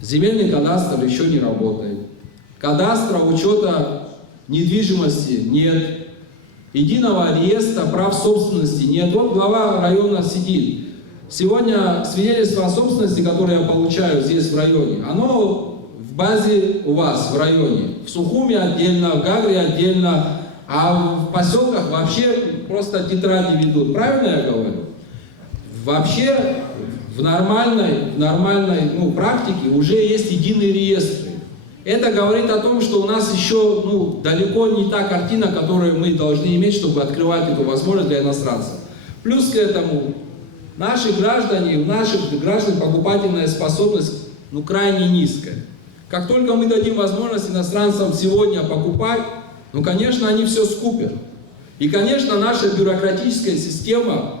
земельный кадастр еще не работает. Кадастра, учета недвижимости нет. Единого реестра прав собственности нет. Вот глава района сидит. Сегодня свидетельство о собственности, которое я получаю здесь в районе, оно в базе у вас в районе. В Сухуме отдельно, в Гагре отдельно, а в поселках вообще просто тетради ведут. Правильно я говорю? Вообще в нормальной практике уже есть единые реестры. Это говорит о том, что у нас еще далеко не та картина, которую мы должны иметь, чтобы открывать эту возможность для иностранцев. Плюс к этому у наших граждан покупательная способность крайне низкая. Как только мы дадим возможность иностранцам сегодня покупать, конечно, они все скупят. И, конечно, наша бюрократическая система,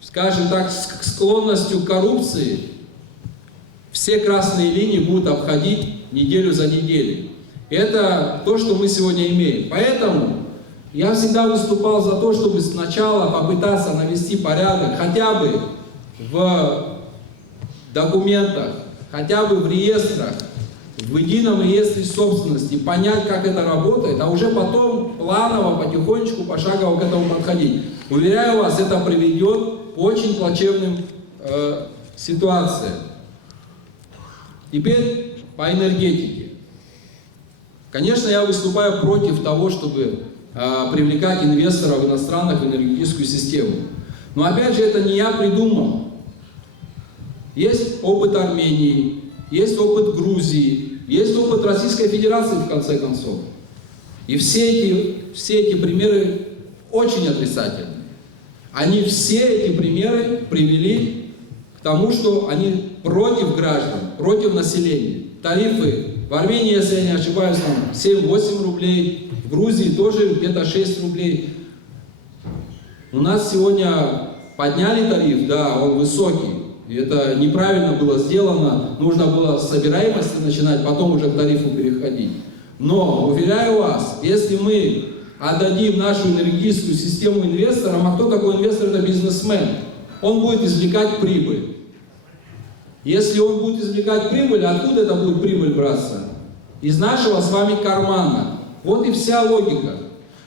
скажем так, с склонностью к коррупции, все красные линии будут обходить неделю за неделей. Это то, что мы сегодня имеем. Поэтому я всегда выступал за то, чтобы сначала попытаться навести порядок хотя бы в документах, хотя бы в реестрах, в едином реестре собственности, понять, как это работает, а уже потом планово, потихонечку, пошагово к этому подходить. Уверяю вас, это приведет к очень плачевным ситуациям. Теперь по энергетике. Конечно, я выступаю против того, чтобы привлекать инвесторов иностранных в энергетическую систему. Но опять же, это не я придумал. Есть опыт Армении, есть опыт Грузии, есть опыт Российской Федерации, в конце концов. И все эти примеры очень отрицательны. Они все эти примеры привели к тому, что они против граждан, против населения. Тарифы в Армении, если я не ошибаюсь, там 7-8 рублей, в Грузии тоже где-то 6 рублей. У нас сегодня подняли тариф, да, он высокий, И это неправильно было сделано. Нужно было с собираемости начинать, потом уже к тарифу переходить. Но, уверяю вас, если мы отдадим нашу энергетическую систему инвесторам, а кто такой инвестор? Это бизнесмен. Он будет извлекать прибыль. Если он будет извлекать прибыль, откуда это будет прибыль браться? Из нашего с вами кармана. Вот и вся логика.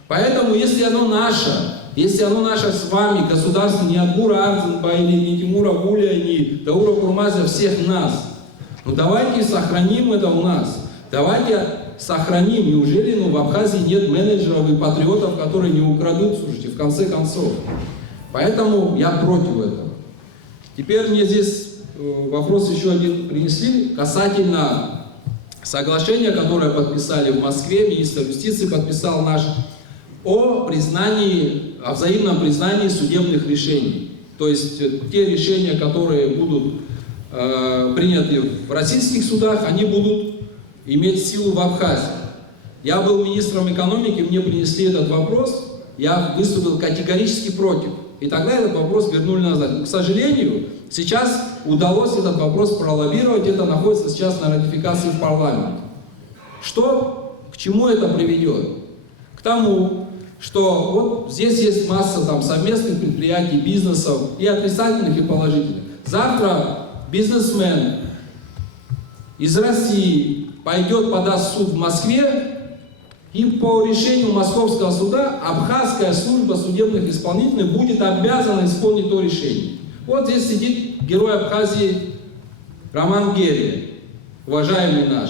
Поэтому, если оно наше с вами, государство, не от Гура Арзенбайна, не Тимура Гуля, не Даура Курмаза, всех нас, ну давайте сохраним это у нас. Давайте сохраним. Неужели в Абхазии нет менеджеров и патриотов, которые не украдут, слушайте, в конце концов. Поэтому я против этого. Теперь мне здесь вопрос еще один принесли касательно соглашения, которое подписали в Москве, министр юстиции подписал наш, о взаимном признании судебных решений. То есть те решения, которые будут приняты в российских судах, они будут иметь силу в Абхазии. Я был министром экономики, мне принесли этот вопрос, я выступил категорически против. И тогда этот вопрос вернули назад. К сожалению, сейчас удалось этот вопрос пролоббировать, это находится сейчас на ратификации в парламенте. К чему это приведет? К тому, что вот здесь есть масса совместных предприятий, бизнесов, и отрицательных, и положительных. Завтра бизнесмен из России подаст в суд в Москве, и по решению Московского суда Абхазская служба судебных исполнителей будет обязана исполнить то решение. Вот здесь сидит герой Абхазии Роман Герия, уважаемый наш.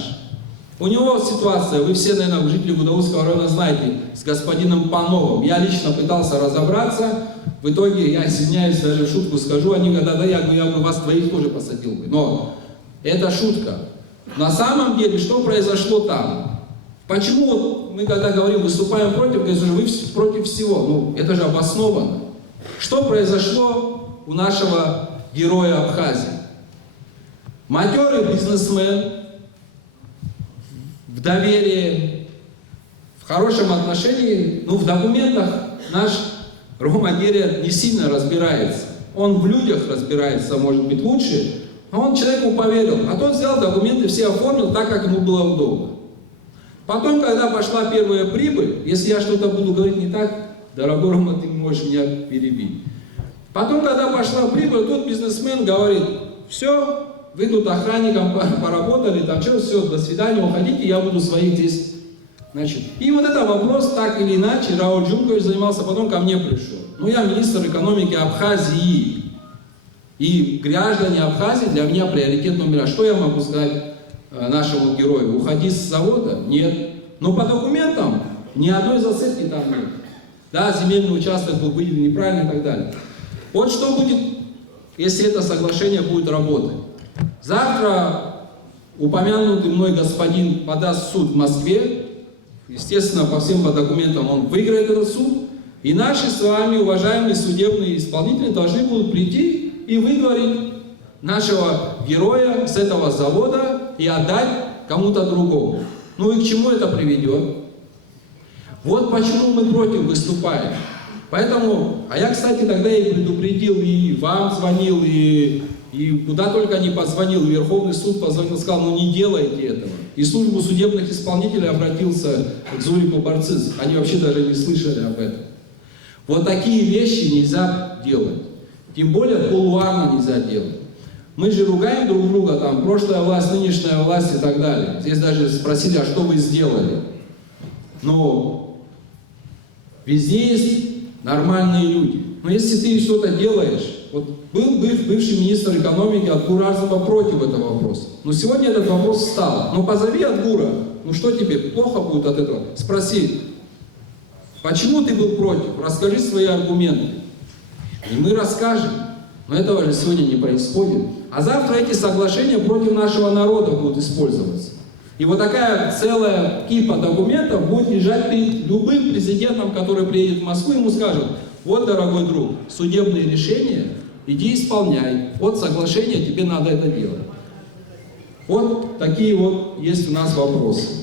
У него ситуация, вы все, наверное, жители Гудаутского района знаете, с господином Пановым. Я лично пытался разобраться, в итоге, я извиняюсь, даже шутку скажу, они говорят, да, я бы вас двоих тоже посадил бы. Но это шутка. На самом деле, что произошло там? Почему мы, когда говорим, выступаем против, говорят, вы против всего? Ну, это же обоснованно. Что произошло у нашего героя Абхазии? Матерый бизнесмен, в доверии, в хорошем отношении, в документах наш Рома Герия не сильно разбирается. Он в людях разбирается, может быть, лучше, а он человеку поверил. А тот взял документы, все оформил так, как ему было удобно. Потом, когда пошла первая прибыль, если я что-то буду говорить не так, дорогой Рома, ты можешь меня перебить. Потом, когда пошла прибыль, тот бизнесмен говорит, все, вы тут охранником поработали, все, до свидания, уходите, я буду своих здесь. И вот это вопрос, так или иначе, Рауль Джункович занимался, потом ко мне пришел. Я министр экономики Абхазии. И граждане Абхазии для меня приоритет номер 1. Что я могу сказать нашему герою? Уходи с завода? Нет. Но по документам ни одной зацепки там нет. Да, земельный участок был выделен неправильно и так далее. Вот что будет, если это соглашение будет работать. Завтра упомянутый мной господин подаст в суд в Москве. Естественно, по всем документам он выиграет этот суд. И наши с вами, уважаемые судебные исполнители, должны будут прийти и выдворить нашего героя с этого завода и отдать кому-то другому. И к чему это приведет? Вот почему мы против выступаем. Поэтому, я, кстати, тогда и предупредил, и вам звонил, и куда только не позвонил, Верховный суд позвонил, сказал, не делайте этого. И службу судебных исполнителей обратился к Зурипу Барцис. Они вообще даже не слышали об этом. Вот такие вещи нельзя делать. Тем более кулуарно нельзя делать. Мы же ругаем друг друга, прошлая власть, нынешняя власть и так далее. Здесь даже спросили, а что вы сделали? Но везде есть нормальные люди. Но если ты что-то делаешь, был бывший министр экономики Адгур Арзова против этого вопроса. Но сегодня этот вопрос встал. Позови Адгура, что тебе, плохо будет от этого? Спроси, почему ты был против? Расскажи свои аргументы. И мы расскажем. Но этого же сегодня не происходит. А завтра эти соглашения против нашего народа будут использоваться. И вот такая целая кипа документов будет лежать перед любым президентом, который приедет в Москву, ему скажут, вот, дорогой друг, судебные решения, иди исполняй. Вот соглашение, тебе надо это делать. Вот такие есть у нас вопросы.